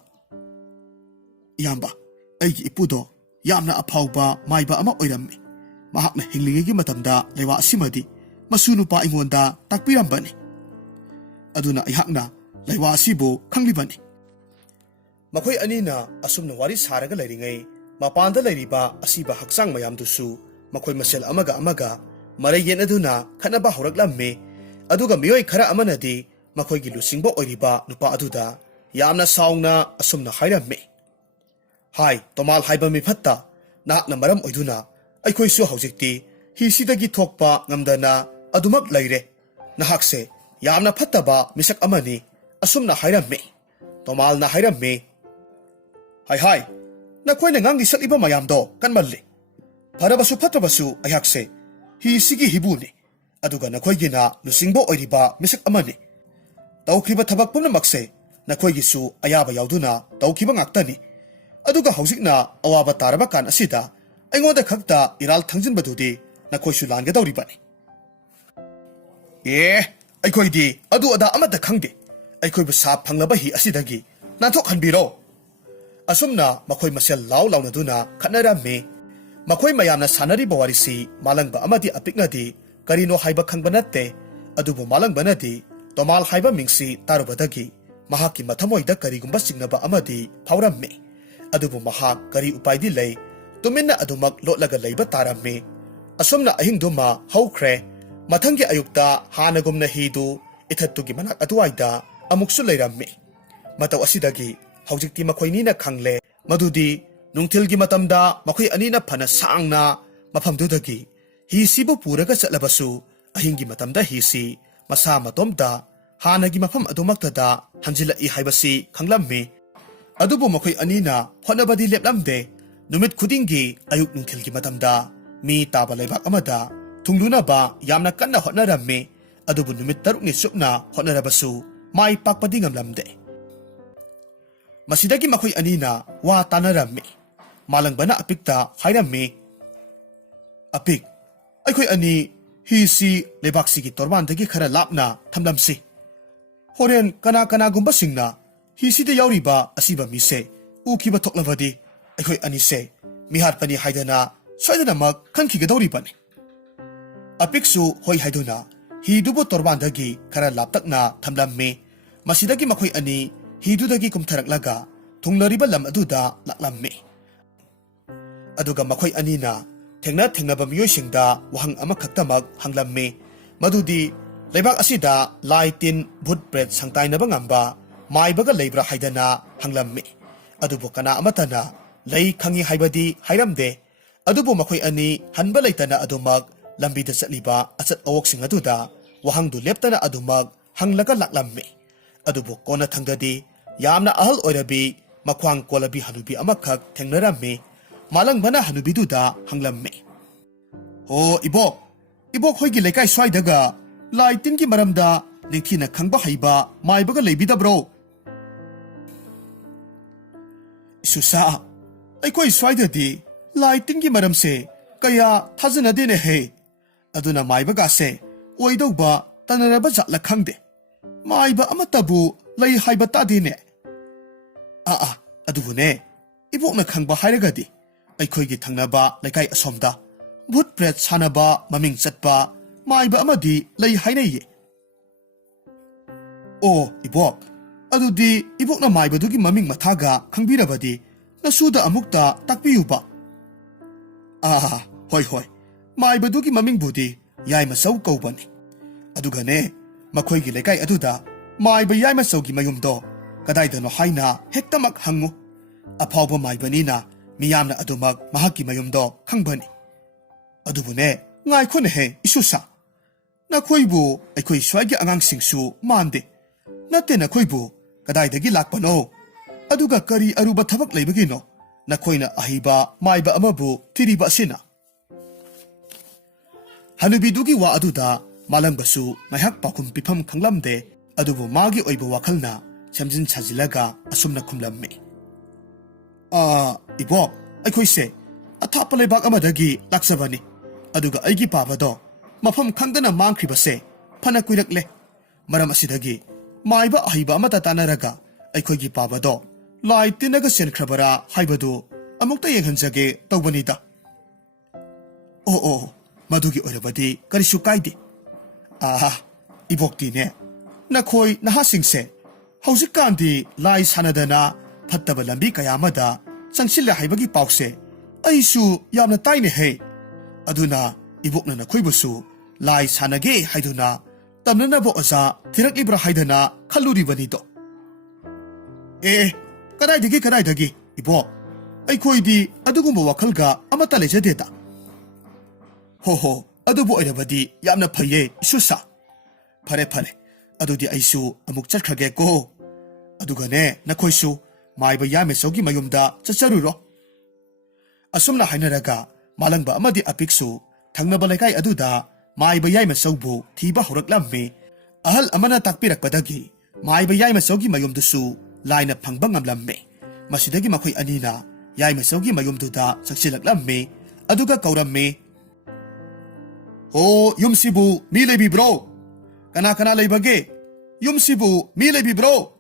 iyamba aigi ipudo yamna aphauba maiba ama oirammi mahakna hinglingegi matamda laiwa asimadi masunupa ingonda takpirambani aduna ihakna laiwa asibu khanglibani makhoi anina asumna wari saraga leiringai mapanda leiriba asiba hakchang mayamdusu makhoi masel amaga marai yen aduna khanaba horaklammi aduga miyoi khara amanadi makhoi lusingbo oiriba nupa aduda yamna saungna asumna hairammi hai tomal haiba mi phatta na maram oiduna aikhoi su haujikti hi sidagi thokpa ngamdana adumak leire nahakse yamna phattaba misak amani asumna hairammi tomal na hairammi hai nakhoi ngangi saliba mayamdo kanmalli pharabasu phatrabasu ayakse hi sigi hibuni aduga nakhoi gina lusingbo oiriba misak amani tawkhiba thabak pumnamakse nakhoi gisu ayaba yauduna tawkhiba ngaktani aduga haujikna awaba taraba kan asida aingoda khakta iral thangjinbadudi nakhoi su langa dawribani aikhoi adu ada amata khangde aikhoi bu sa phanglaba hi asidagi nathok hanbiro asumna makhoi masel launa duna khanarame makhoi mayamna sanari bawarisi malangba amadi apiknadi karino haiba khangbanate adubu malangbanadi tomal haiba mingsi tarubadagi mahaki mathamoida karigumba singnaba amadi phawramme adubu mahak kari upaidi lei tuminna adumak lotlaga leiba tarame asumna ahingduma haukhre mathangi ayukta hanagumna hidu ithattugi manak atuwaida amuksu leiramme mataw asidagi haujikti makhoinina khangle madudi nungthilgi matamda makhoi anina phana sangna mafamdudagi hi sibu puraga chatlabasu ahingi matamda hi si masa matomda hanagi mafam adumaktada hanjilai haibasi khanglamme adubu makhoi anina honabadi leplamde numit khudingi ayuk nungthilgi matamda mi taba leibak amada thungdunaba yamna kanna hotnaramme adubu numit tarukni supna hotnarabasu mai pakpadi ngamlamde masidagi makhoi anina wa tanaramme malangbana apikta hairamme apik aikhoi ani hi si lebaksigi torbandagi khara lapna thamlamsi horen kana gumba singna hi sida yauriba asiba mise ukiba thoklawadi aikhoi ani se mihar pani haidana soidana mak khankhigadauri bani apiksu hoi haiduna hi dubo torbandagi khara laptakna thamlamme masidagi makhoi ani hidudagi kumtharaklaga thungnariba lam aduda laklamme aduga makhoi anina thengnaba miyoisingda wahang ama khaktamak hanglamme madudi leibak asida laitin bhut pret sangtainaba ngamba maibaga leibra haidana hanglamme adubu kana amatana lei khangi haibadi hairamde adubu makhoi ani hanba leitana adumak lambida chatliba achat awoksing aduda wahangdu leptana adumak hanglaga laklamme adubu kona thangdadi yamna ahal oirabi makhwang kolabi hanubi amakhak thengnaramme malangbana hanubiduda hanglamme ho ibok hoigi lekai swaidaga laitingi maramda ningthina khangba haiba maibaga leibidabro susa aikoi swaidadi laitingi maramse kaya thajanadene he aduna maibaga se oidauba tanaraba jatla khangde maiba amatabu lei haiba tadine adubune ibokna khangba hairagadi aikhoigi thangnaba lekai asomda bhut pret sanaba maming chatpa maiba amadi lei hainaiye o ibok adudi ibokna maibadugi maming mathaga khangbirabadi nasuda amukta takpiyuba. Hoi hoi, maibadugi maming budi yai masau kaubani. Adugane, makoigi lekai aduda, maiba yai masaugi mayumdo, kadaidano haina hektamak hangu. Apauba maibanina, miyamna adumak mahaki mayumdo hangbani. Adubune, ngai kone he isusa. Nakoibu, aikoi swagi angang singsu mande. Nate nakoibu, kadaidagi lakpano. Aduga kari aruba thabak leibagino, nakoina ahiba maiba amabu tiriba sina. Hanubidugi wa aduda, malangbasu ngayhak pakum pifam khanglamde, adubu magi oiba wakalna, chamjin chajilaga asumna khumlamme. Ibo, aikoi se, athapa leibak amadagi laksabani. Aduga aigi pabado, mafam khangdana mangkribase, phana kuirakle. Maram asidagi, maiba ahiba amata tanaraga, aikoigi pabado, lai tinaga senkrabara haibadu, amukta yenghanjage tawbanida. Madugi oirabadi karisu kaide. Ibokti ne, nakoi nahasingse, hauzikandi lai sanadana, fattaba lambi kayamada, sangsilla haibagi pause, aisu yamna taine he. Aduna, ibokna nakoibasu, lai sanage haiduna, tamnana bo aza, tirak ibra haidana, kaluri banido. Kadaidagi, ibo, aikoidi, adugumba wakalga, amata lejadeta. Ho, adubo oirabadi, yamna paye, isusa. Pare, adudi aisu, amuk chatkhage ko. Adugane, nakoisu, maiba yame sogi mayumda, chacharuro. Asumna hainaraga, malangba amadi apiksu, thangnaba lekai aduda, maiba yame sobu, thiba horaklamme, ahal amana takpirakpadagi, maiba yame sogi mayumdusu, laina phangbang amlamme. Masidagi makoi anina, yame sogi mayumduda, saksilaklamme, aduga kauramme. Yumsibu, mi lebi bro. Kana leibage, yumsibu, mi lebi bro.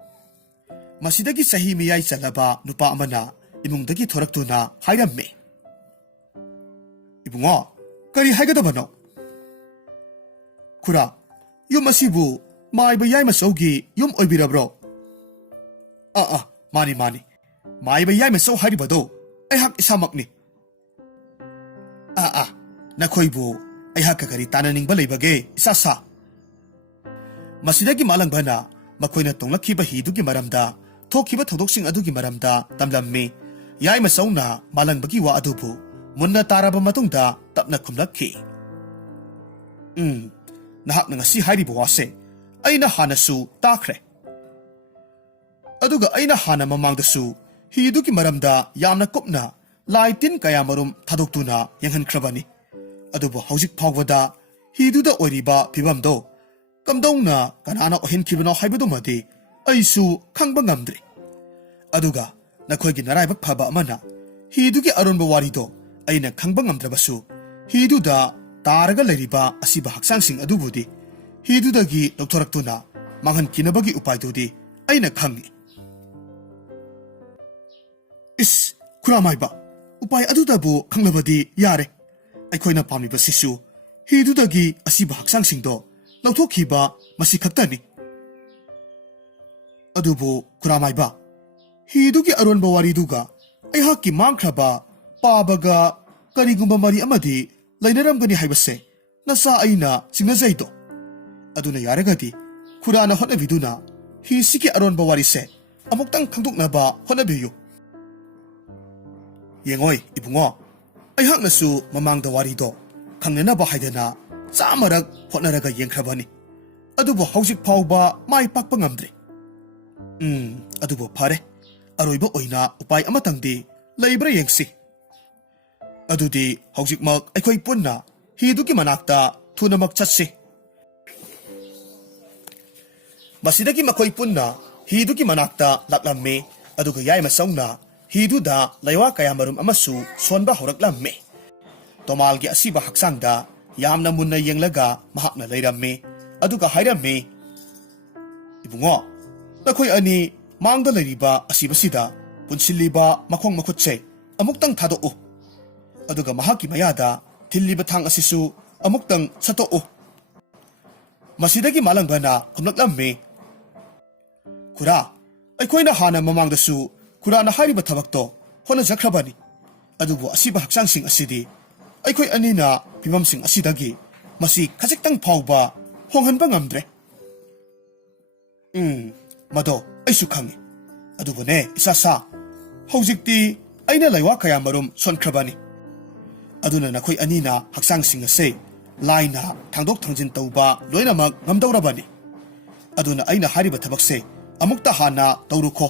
Masidagi sahi miyai chalaba, nupa amana, imungdagi thoraktuna, hairamme. Ibungo, kari haigadabano? Kura, yum asibu, maiba yai masaugi, yum oibirabro. Mani. Maiba yai masau haribado, ayhak isamakni. Nakoibu, ayhak kari tananing balaybage, isasa. Masidagi malangbana, makoina tonglakhiba hidugi maramda, thokiba thodoksing adugi maramda, tamlammi, yai masauna, malangbagi wa adubu, munna taraba matungda, tapna kumlakhi. Nahak na ngasi haribo wase, ayna hanasu takre. Aduga ayna hana mamangdasu, hidugi maramda, yamna kupna, laitin kaya marum thadoktuna yanghan krabani. Adubo haujik phawada, hiduda oiriba pibamdo, kamdongna kanana ohin kibano haibadumadi, aisu khangba ngamdre. Aduga, nakoigi naraibak phaba amana, hidugi aronba warido, aina khangba ngamdrabasu, hiduda taraga leriba asiba haksangsing adubudi, hidudagi doktoraktuna, manghan kinabagi upaydudi, aina khangi. Kuramaiba, upay adudabu khanglabadi yare. Aikoina pamiba sisu, hidudagi asiba haksangsingdo, lautokhiba masikhaktani. Adubu kuramaiba, hidugi aronba wariduga, aihaki mangkraba, pabaga, karigumba mari amadi, lainaramgani haibase, nasa aina singnazaido. Aduna yaragadi, kurana honaviduna, hisiki aronba warise, amuktang khangdoknaba honabiyu. Yengoy, ibungo, ayhak nasu mamangda warido, khangnanaba haidana, samarak hotnaraga yengkrabani. Adubo haujik phawba mai pakpa ngamdre. Adubo phare, aroiba oina upay amatangdi, laibra yengsi. Adudi haujik mak aikoi punna, hidugi manakta thunamak chatsi. Masidagi makoi punna, hidugi manakta laklamme, aduga yai masawna, hiduda laywa kayamarum amasu sonba horaklamme. Tomalgi asiba haksangda, yamna munna yenglaga mahakna layramme, aduga hayramme. Ibungo, nakoi ani mangda layriba asibasida, punsiliba makhong makhutse, amuktang thadoo. Aduga mahaki mayada, tilliba thang asisu, amuktang satoo. Masidagi malangbana kumlaklamme. Kura, aikoina hana mamangdasu, kurana hariba thabakto, ꯍꯣꯠꯅꯖꯈ꯭ꯔꯕꯅꯤ ꯑꯗꯨꯕꯨ ꯑꯁꯤꯕ ꯍꯛꯆꯥꯡꯁꯤꯡ ꯑꯁꯤꯗꯤ ꯑꯩꯈꯣꯏ ꯑꯅꯤꯅ ꯐꯤꯚꯝꯁꯤꯡ ꯑꯁꯤꯗꯒꯤ ꯃꯁꯤ ꯈꯖꯤꯛꯇꯪ ꯐꯥꯎꯕ ꯍꯣꯡꯍꯟꯕ ꯉꯝꯗ꯭ꯔꯦ ꯃꯗꯣ ꯑꯩꯁꯨ ꯈꯪꯉꯤ ꯑꯗꯨꯕꯨꯅꯦ ꯏꯁꯥ ꯍꯧꯖꯤꯛꯇꯤ ꯑꯩꯅ ꯂꯩꯋꯥ ꯀꯌꯥ ꯃꯔꯨꯝ ꯁꯣꯟꯈ꯭ꯔꯕꯅꯤ ꯑꯗꯨꯅ ꯅꯈꯣꯏ ꯑꯅꯤꯅ ꯍꯛꯆꯥꯡꯁꯤꯡ ꯑꯁꯤ ꯂꯥꯏꯅ ꯊꯥꯡꯗꯣꯛ ꯊꯥꯡꯖꯤꯟ ꯇꯧꯕ ꯂꯣꯏꯅꯃꯛ ꯉꯝꯗꯧꯔꯕꯅꯤ ꯑꯗꯨꯅ ꯑꯩꯅ ꯍꯥꯏꯔꯤꯕ ꯊꯕꯛꯁꯦ ꯑꯃꯨꯛꯇ ꯍꯥꯟꯅ ꯇꯧꯔꯨꯈꯣ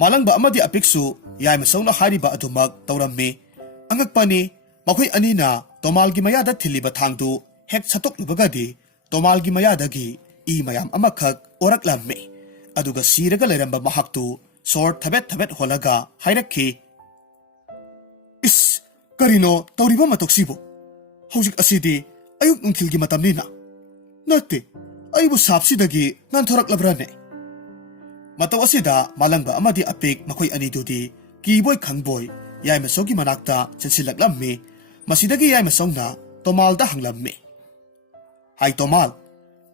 ꯃꯥꯂꯪꯕ ꯑꯃꯗꯤ ꯑꯄꯤꯛꯁꯨ ꯌꯥꯏꯃꯆꯧꯅ ꯍꯥꯏꯔꯤꯕ ꯑꯗꯨꯃꯛ ꯇꯧꯔꯝꯃꯤ ꯑꯉꯛꯄꯅꯤ ꯃꯈꯣꯏ ꯑꯅꯤꯅ ꯇꯣꯃꯥꯜꯒꯤ ꯃꯌꯥꯗ ꯊꯤꯜꯂꯤꯕ ꯊꯥꯡꯗꯨ ꯍꯦꯛ ꯁꯠꯇꯣꯛꯂꯨꯕꯒꯗꯤ ꯇꯣꯃꯥꯜꯒꯤ ꯃꯌꯥꯗꯒꯤ ꯏ ꯃꯌꯥꯝ ꯑꯃꯈꯛ ꯑꯣꯔꯛꯂꯝꯃꯤ ꯑꯗꯨꯒ ꯁꯤꯔꯒ ꯂꯩꯔꯝꯕ ꯃꯍꯥꯛꯇꯨ ꯁꯣꯔ ꯊꯕꯦꯠ ꯊꯕꯦꯠ ꯍꯣꯜꯂꯒ ꯍꯥꯏꯔꯛꯈꯤ ꯏꯁ ꯀꯔꯤꯅꯣ ꯇꯧꯔꯤꯕ ꯃꯇꯧꯁꯤꯕꯨ ꯍꯧꯖꯤꯛ ꯑꯁꯤꯗꯤ ꯑꯌꯨꯛ ꯅꯨꯡꯊꯤꯜꯒꯤ ꯃꯇꯝꯅꯤꯅ ꯅꯠꯇꯦ ꯑꯩꯕꯨ ꯁꯥꯞꯁꯤꯗꯒꯤ ꯅꯥꯟꯊꯣꯔꯛꯂꯕ꯭ꯔꯥꯅꯦ ꯃꯇꯧ ꯑꯁꯤꯗ ꯃꯥꯂꯪꯕ ꯑꯃꯗꯤ ꯑꯄꯤꯛ ꯃꯈꯣꯏ ꯑꯅꯤꯗꯨꯗꯤ ꯀꯤꯕꯣꯏ ꯈꯪꯕꯣꯏ ꯌꯥꯏꯃꯆꯧꯒꯤ ꯃꯅꯥꯛꯇ ꯆꯦꯟꯁꯤꯜꯂꯛꯂꯝꯃꯤ ꯃꯁꯤꯗꯒꯤ ꯌꯥꯏꯃꯆꯧꯅ ꯇꯣꯃꯥꯜꯗ ꯍꯪꯂꯝꯃꯤ ꯍꯥꯏ ꯇꯣꯃꯥꯜ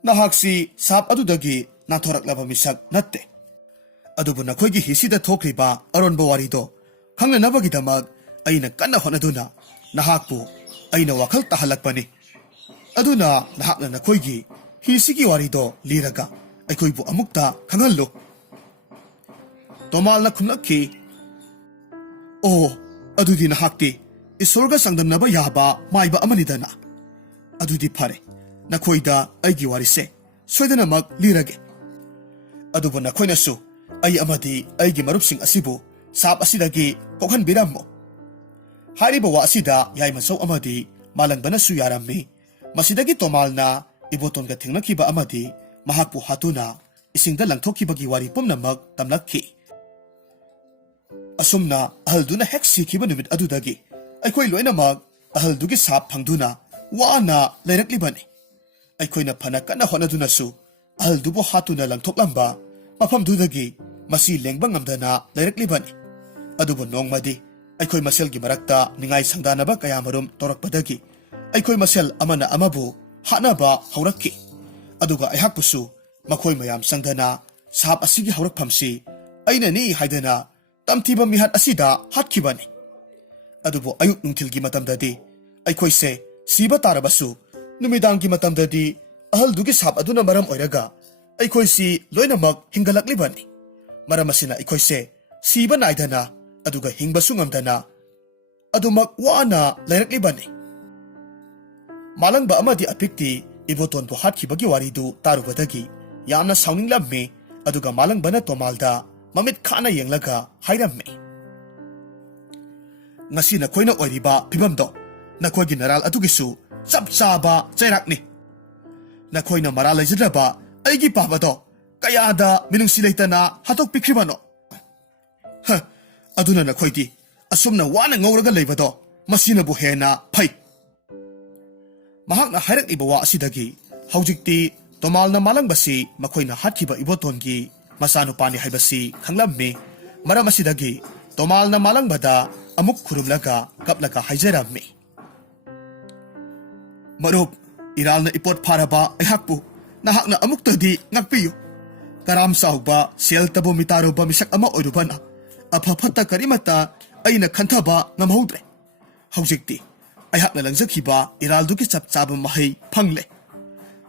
ꯅꯍꯥꯛꯁꯤ ꯁꯥꯞ ꯑꯗꯨꯗꯒꯤ ꯅꯥꯟꯊꯣꯔꯛꯂꯕ ꯃꯤꯁꯛ ꯅꯠꯇꯦ ꯑꯗꯨꯕꯨ ꯅꯈꯣꯏꯒꯤ ꯍꯤꯁꯤꯗ ꯊꯣꯛꯈ꯭ꯔꯤꯕ ꯑꯔꯣꯟꯕ ꯋꯥꯔꯤꯗꯣ ꯈꯪꯅꯅꯕꯒꯤꯗꯃꯛ ꯑꯩꯅ ꯀꯟꯅ ꯍꯣꯠꯅꯗꯨꯅ ꯅꯍꯥꯛꯄꯨ ꯑꯩꯅ ꯋꯥꯈꯜ ꯇꯥꯍꯜꯂꯛꯄꯅꯤ ꯑꯗꯨꯅ ꯅꯍꯥꯛꯅ ꯅꯈꯣꯏꯒꯤ ꯍꯤꯁꯤꯒꯤ ꯋꯥꯔꯤꯗꯣ ꯂꯤꯔꯒ ꯑꯩꯈꯣꯏꯕꯨ ꯑꯃꯨꯛꯇ ꯈꯪꯍꯜꯂꯨ ꯇꯣꯃꯥꯜꯅ ꯈꯨꯝꯂꯛꯈꯤ ꯑꯣ ꯑꯗꯨꯗꯤ ꯅꯍꯥꯛꯇꯤ ꯏꯁꯣꯔꯒ ꯆꯥꯡꯗꯝꯅꯕ ꯌꯥꯕ ꯃꯥꯏꯕ ꯑꯃꯅꯤꯗꯅ ꯑꯗꯨꯗꯤ ꯐꯔꯦ ꯅꯈꯣꯏꯗ ꯑꯩꯒꯤ ꯋꯥꯔꯤꯁꯦ ꯁꯣꯏꯗꯅꯃꯛ ꯂꯤꯔꯒꯦ ꯑꯗꯨꯕꯨ ꯅꯈꯣꯏꯅꯁꯨ ꯑꯩ ꯑꯃꯗꯤ ꯑꯩꯒꯤ ꯃꯔꯨꯞꯁꯤꯡ ꯑꯁꯤꯕꯨ ꯁꯥꯞ ꯑꯁꯤꯗꯒꯤ ꯀꯣꯛꯍꯟꯕꯤꯔꯝꯃꯨ ꯍꯥꯏꯔꯤꯕ ꯋꯥ ꯑꯁꯤꯗ ꯌꯥꯏꯃꯆꯧ ꯑꯃꯗꯤ ꯃꯥꯂꯪꯕꯅꯁꯨ ꯌꯥꯔꯝꯃꯤ ꯃꯁꯤꯗꯒꯤ ꯇꯣꯃꯥꯜꯅ ꯏꯕꯣꯇꯣꯟꯒ ꯊꯦꯡꯅꯈꯤꯕ ꯑꯃꯗꯤ ꯃꯍꯥꯛꯄꯨ ꯍꯥꯠꯇꯨꯅ ꯏꯁꯤꯡꯗ ꯂꯪꯊꯣꯛꯈꯤꯕꯒꯤ ꯋꯥꯔꯤ ꯄꯨꯝꯅꯃꯛ ꯇꯝꯂꯛꯈꯤ ꯑꯁꯨꯝꯅ ꯑꯍꯜꯗꯨꯅ ꯍꯦꯛ ꯁꯤꯈꯤꯕ ꯅꯨꯃꯤꯠ ꯑꯗꯨꯗꯒꯤ ꯑꯩꯈꯣꯏ ꯂꯣꯏꯅꯃꯛ ꯑꯍꯜꯗꯨꯒꯤ ꯁꯥꯞ ꯐꯪꯗꯨꯅ ꯋꯥꯅ ꯂꯩꯔꯛꯂꯤꯕꯅꯤ ꯑꯩꯈꯣꯏꯅ ꯐꯅ ꯀꯟꯅ ꯍꯣꯠꯅꯗꯨꯅꯁꯨ ꯑꯍꯜꯗꯨꯕꯨ ꯍꯥꯠꯇꯨꯅ ꯂꯪꯊꯣꯛꯂꯝꯕ ꯃꯐꯝꯗꯨꯗꯒꯤ ꯃꯁꯤ ꯂꯦꯡꯕ ꯉꯝꯗꯅ ꯂꯩꯔꯛꯂꯤꯕꯅꯤ ꯑꯗꯨꯕꯨ ꯅꯣꯡꯃꯗꯤ ꯑꯩꯈꯣꯏ ꯃꯁꯦꯜꯒꯤ ꯃꯔꯛꯇ ꯅꯤꯡꯉꯥꯏ ꯁꯪꯗꯥꯅꯕ ꯀꯌꯥꯃꯔꯨꯝ ꯇꯧꯔꯛꯄꯗꯒꯤ ꯑꯩꯈꯣꯏ ꯃꯁꯦꯜ ꯑꯃꯅ ꯑꯃꯕꯨ ꯍꯥꯠꯅꯕ ꯍꯧꯔꯛꯈꯤ ꯑꯗꯨꯒ ꯑꯩꯍꯥꯛꯄꯨꯁꯨ ꯃꯈꯣꯏ ꯃꯌꯥꯝ ꯆꯪꯗꯅ ꯁꯥꯞ ꯑꯁꯤꯒꯤ ꯍꯧꯔꯛꯐꯝꯁꯤ ꯑꯩꯅꯅꯤ ꯍꯥꯏꯗꯅ ꯇꯝꯊꯤꯕ ꯃꯤꯍꯥꯠ ꯑꯁꯤꯗ ꯍꯥꯠꯈꯤꯕꯅꯤ ꯑꯗꯨꯕꯨ ꯑꯌꯨꯛ ꯅꯨꯡꯊꯤꯜꯒꯤ ꯃꯇꯝꯗꯗꯤ ꯑꯩꯈꯣꯏꯁꯦ ꯁꯤꯕ ꯇꯥꯔꯕꯁꯨ ꯅꯨꯃꯤꯗꯥꯡꯒꯤ ꯃꯇꯝꯗꯗꯤ ꯑꯍꯜꯗꯨꯒꯤ ꯁꯥꯞ ꯑꯗꯨꯅ ꯃꯔꯝ ꯑꯣꯏꯔꯒ ꯑꯩꯈꯣꯏꯁꯤ ꯂꯣꯏꯅꯃꯛ ꯍꯤꯡꯒꯠꯂꯛꯂꯤꯕꯅꯤ ꯃꯔꯝ ꯑꯁꯤꯅ ꯑꯩꯈꯣꯏꯁꯦ ꯁꯤꯕ ꯅꯥꯏꯗꯅ ꯑꯗꯨꯒ ꯍꯤꯡꯕꯁꯨ ꯉꯝꯗꯅ ꯑꯗꯨꯃꯛ ꯋꯥꯅ ꯂꯩꯔꯛꯂꯤꯕꯅꯤ ꯃꯥꯂꯪꯕ ꯑꯃꯗꯤ ꯑꯄꯤꯛꯇꯤ ꯏꯕꯣꯇꯣꯟꯕꯨ ꯍꯥꯠꯈꯤꯕꯒꯤ ꯋꯥꯔꯤꯗꯨ ꯇꯥꯔꯨꯕꯗꯒꯤ ꯌꯥꯝꯅ ꯁꯥꯎꯅꯤꯡꯂꯝꯃꯤ ꯑꯗꯨꯒ ꯃꯥꯂꯪꯕꯅ ꯇꯣꯃꯥꯜꯗ ꯃꯃꯤꯠ ꯈꯥꯅ ꯌꯦꯡꯂꯒ ꯍꯥꯏꯔꯝꯃꯤ ꯉꯁꯤ ꯅꯈꯣꯏꯅ ꯑꯣꯏꯔꯤꯕ ꯐꯤꯚꯝꯗꯣ ꯅꯈꯣꯏꯒꯤ ꯅꯔꯥꯜ ꯑꯗꯨꯒꯤꯁꯨ ꯆꯞ ꯆꯥꯕ ꯆꯩꯔꯥꯛꯅꯤ ꯅꯈꯣꯏꯅ ꯃꯔꯥꯜ ꯂꯩꯖꯗ꯭ꯔꯕ ꯑꯩꯒꯤ ꯄꯥꯞ ꯑꯗꯣ ꯀꯌꯥꯗ ꯃꯤꯅꯨꯡꯁꯤ ꯂꯩꯇꯅ ꯍꯥꯠꯇꯣꯛꯄꯤꯈ꯭ꯔꯤꯕꯅꯣ ꯑꯗꯨꯅ ꯅꯈꯣꯏꯗꯤ ꯑꯁꯨꯝꯅ ꯋꯥꯅ ꯉꯧꯔꯒ ꯂꯩꯕꯗꯣ ꯃꯁꯤꯅꯕꯨ ꯍꯦꯟꯅ ꯐꯩ ꯃꯍꯥꯛꯅ ꯍꯥꯏꯔꯛꯂꯤꯕ ꯋꯥ ꯑꯁꯤꯗꯒꯤ ꯍꯧꯖꯤꯛꯇꯤ ꯇꯣꯃꯥꯜꯅ ꯃꯥꯂꯪꯕꯁꯤ ꯃꯈꯣꯏꯅ ꯍꯥꯠꯈꯤꯕ ꯏꯕꯣꯇꯣꯟꯒꯤ ꯃꯆꯥꯅꯨꯄꯥꯅꯤ ꯍꯥꯏꯕꯁꯤ ꯈꯪꯂꯝꯃꯤ ꯃꯔꯝ ꯑꯁꯤꯗꯒꯤ ꯇꯣꯃꯥꯜꯅ ꯃꯥꯂꯪꯕꯗ ꯑꯃꯨꯛ ꯈꯨꯔꯨꯝꯂꯒ ꯀꯞꯂꯒ ꯍꯥꯏꯖꯔꯝꯃꯤ ꯃꯔꯨꯞ ꯏꯔꯥꯜꯅ ꯏꯄꯣꯠ ꯐꯥꯔꯕ ꯑꯩꯍꯥꯛꯄꯨ ꯅꯍꯥꯛꯅ ꯑꯃꯨꯛꯇꯗꯤ ꯉꯥꯛꯄꯤꯌꯨ ꯀꯔꯥꯝ ꯆꯥꯎꯕ ꯁꯦꯜ ꯇꯕꯨ ꯃꯤꯇꯥꯔꯨꯕ ꯃꯤꯁꯛ ꯑꯃ ꯑꯣꯏꯔꯨꯕꯅ ꯑꯐ ꯐꯠꯇ ꯀꯔꯤꯃꯠꯇ ꯑꯩꯅ ꯈꯟꯊꯕ ꯉꯝꯍꯧꯗ꯭ರೆ ꯍꯧꯖꯤꯛꯇꯤ ꯑꯩꯍꯥꯛꯅ ꯂꯪꯖꯈꯤꯕ ꯏꯔꯥꯜꯗꯨꯒꯤ ꯆꯞ ꯆꯥꯕ ꯃꯍꯩ ꯐꯪꯂꯦ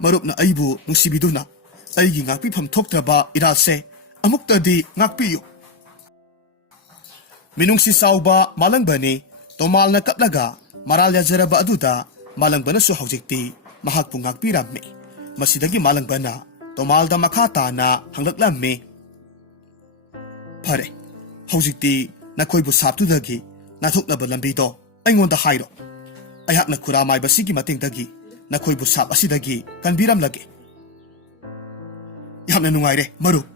ꯃꯔꯨꯞꯅ ꯑꯩꯕꯨ ꯅꯨꯡꯁꯤꯕꯤꯗꯨꯅ ꯑꯩꯒꯤ ꯉꯥꯛꯄꯤꯐꯝ ꯊꯣꯛꯇ꯭ꯔꯕ ꯏꯔꯥꯜꯁꯦ ꯑꯃꯨꯛꯇꯗꯤ ꯉꯥꯛꯄꯤꯌꯨ ꯃꯤꯅꯨꯡꯁꯤ ꯆꯥꯎꯕ ꯃꯥꯂꯪꯕꯅꯤ ꯇꯣꯃꯥꯜꯅ ꯀꯞꯂꯒ ꯃꯔꯥꯜ ꯌꯥꯖꯔꯕ ꯑꯗꯨꯗ ꯃꯥꯂꯪꯕꯅꯁꯨ ꯍꯧꯖꯤꯛꯇꯤ ꯃꯍꯥꯛꯄꯨ ꯉꯥꯛꯄꯤꯔꯝꯃꯤ ꯃꯁꯤꯗꯒꯤ ꯃꯥꯂꯪꯕꯅ ꯇꯣꯃꯥꯜꯗ ꯃꯈꯥ ꯇꯥꯅ ꯍꯪꯂꯛꯂꯝꯃꯤ ꯐꯔꯦ ꯍꯧꯖꯤꯛꯇꯤ ꯅꯈꯣꯏꯕꯨ ꯁꯥꯞꯇꯨꯗꯒꯤ ꯅꯥꯊꯣꯛꯅꯕ ꯂꯝꯕꯤꯗꯣ ꯑꯩꯉꯣꯟꯗ ꯍꯥꯏꯔꯣ ꯑꯩꯍꯥꯛꯅ ꯈꯨꯔꯥꯃꯥꯏꯕꯁꯤꯒꯤ ꯃꯇꯦꯡꯗꯒꯤ ꯅꯈꯣꯏꯕꯨ ꯁꯥꯞ ꯑꯁꯤꯗꯒꯤ ꯀꯟꯕꯤꯔꯝꯂꯒꯦ ꯌꯥꯝꯅ ꯅꯨꯡꯉꯥꯏꯔꯦ ꯃꯔꯨꯞ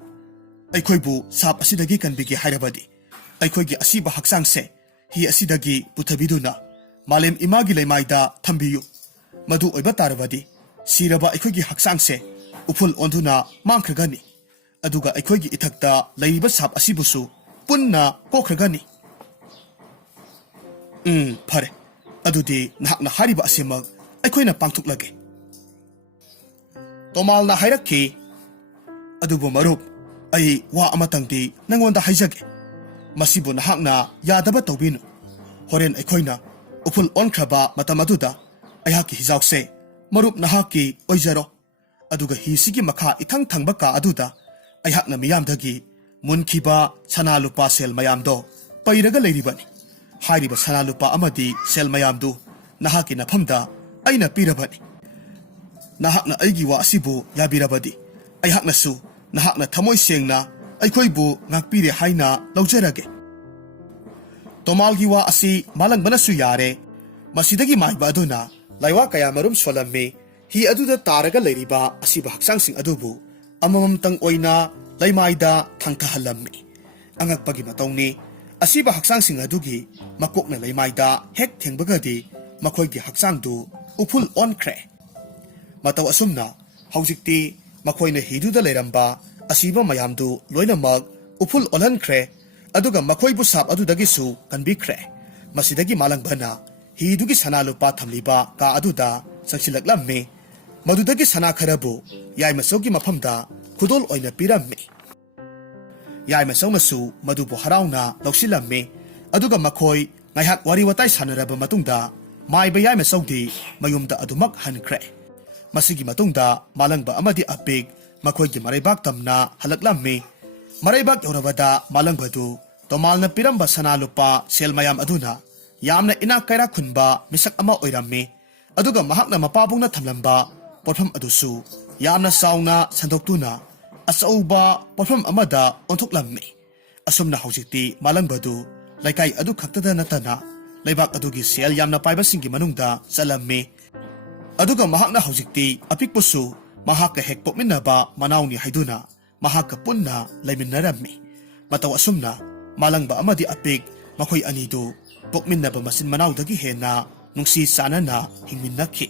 ꯑꯩꯈꯣꯏꯕꯨ ꯁꯥꯞ ꯑꯁꯤꯗꯒꯤ ꯀꯟꯕꯤꯒꯦ ꯍꯥꯏꯔꯕꯗꯤ ꯑꯩꯈꯣꯏꯒꯤ ꯑꯁꯤꯕ ꯍꯛꯆꯥꯡꯁꯦ हि असिदगी पुथबिदुना मालेम इमागी लेमाइदा थंबियु मधु ओइबा तारबदी सिरबा अखोगी हक्सांगसे उफुल ओंधुना मांखरगनी अदुगा अखोगी इथक्ता लैरिबा साप असिबुसु पुन्ना कोखरगनी फरे अदुदी नहाकना हारिबा असिमग अखोइना पांथुकलगे तोमालना हाइरक्खी अदुबु मरुप अई वा अमतंगदी नंगोंदा हाइजगे Masibu nahakna yadaba tawbinu. Horen aikoina upul onkraba matamaduda ayaki hizaukse marup nahaki oijaro. Aduga hisigi makha ithang thangba ka aduda ayakna miyamdagi munkiba sanalupa sel mayamdo pairaga leiribani. Hairiba sanalupa amadi sel mayamdu nahaki nafamda aina pirabani. Nahakna aigi wa asibu yabirabadi ayaknasu nahakna thamoy sengna aikoibu ngakpire haina laujarage. Tomalgi wa asi malangbanasu yare masidagi maiba aduna laiwa kaya marum solame hi aduda taraga leiriba asiba haksangsing adubu amamamtang oina laimaida thangthahalami. Angakpagi matawni asiba haksangsing adugi makokna laimaida hek thengbagadi makoigi haksangdu upul onkre. Mataw asumna haujikti makoina hiduda leiramba asiba mayamdu loinamak upul olhankre aduga makoibu sap adudagisu kanbikre. Masidagi malangbana hidugi sanalupa thamliba ka aduda saksilaklammi madudagi sana kharabu yaimasogi mafamda khudol oina pirammi. Yaimasomasu madubu harauna lausilammi aduga makoi ngaihak wari watai sanaraba matungda maiba yaimasogdi mayumda adumak hankre. Masigi matungda malangba amadi apik makoigi maraibak tamna halaklammi. Maraibak yorabada malangbadu tomalna piramba sanalupa sel mayam aduna yamna ina kaira khunba misak ama oirammi. Aduga mahakna mapabungna thamlamba porfam adusu yamna sauna sandoktuna asauba porfam amada onthoklammi. Asumna haujikti malangbadu laikai adu khaktada natana laibak adugi sel yamna paibasingi manungda chalammi. Aduga mahakna haujikti apikpusu mahakka hek pokminnaba manawni haiduna mahakka punna laiminnarammi. Mataw asumna malangba amadi apik makoi anidu pokminnaba masin manawdagi hena nungsi sanana hingminnakhi.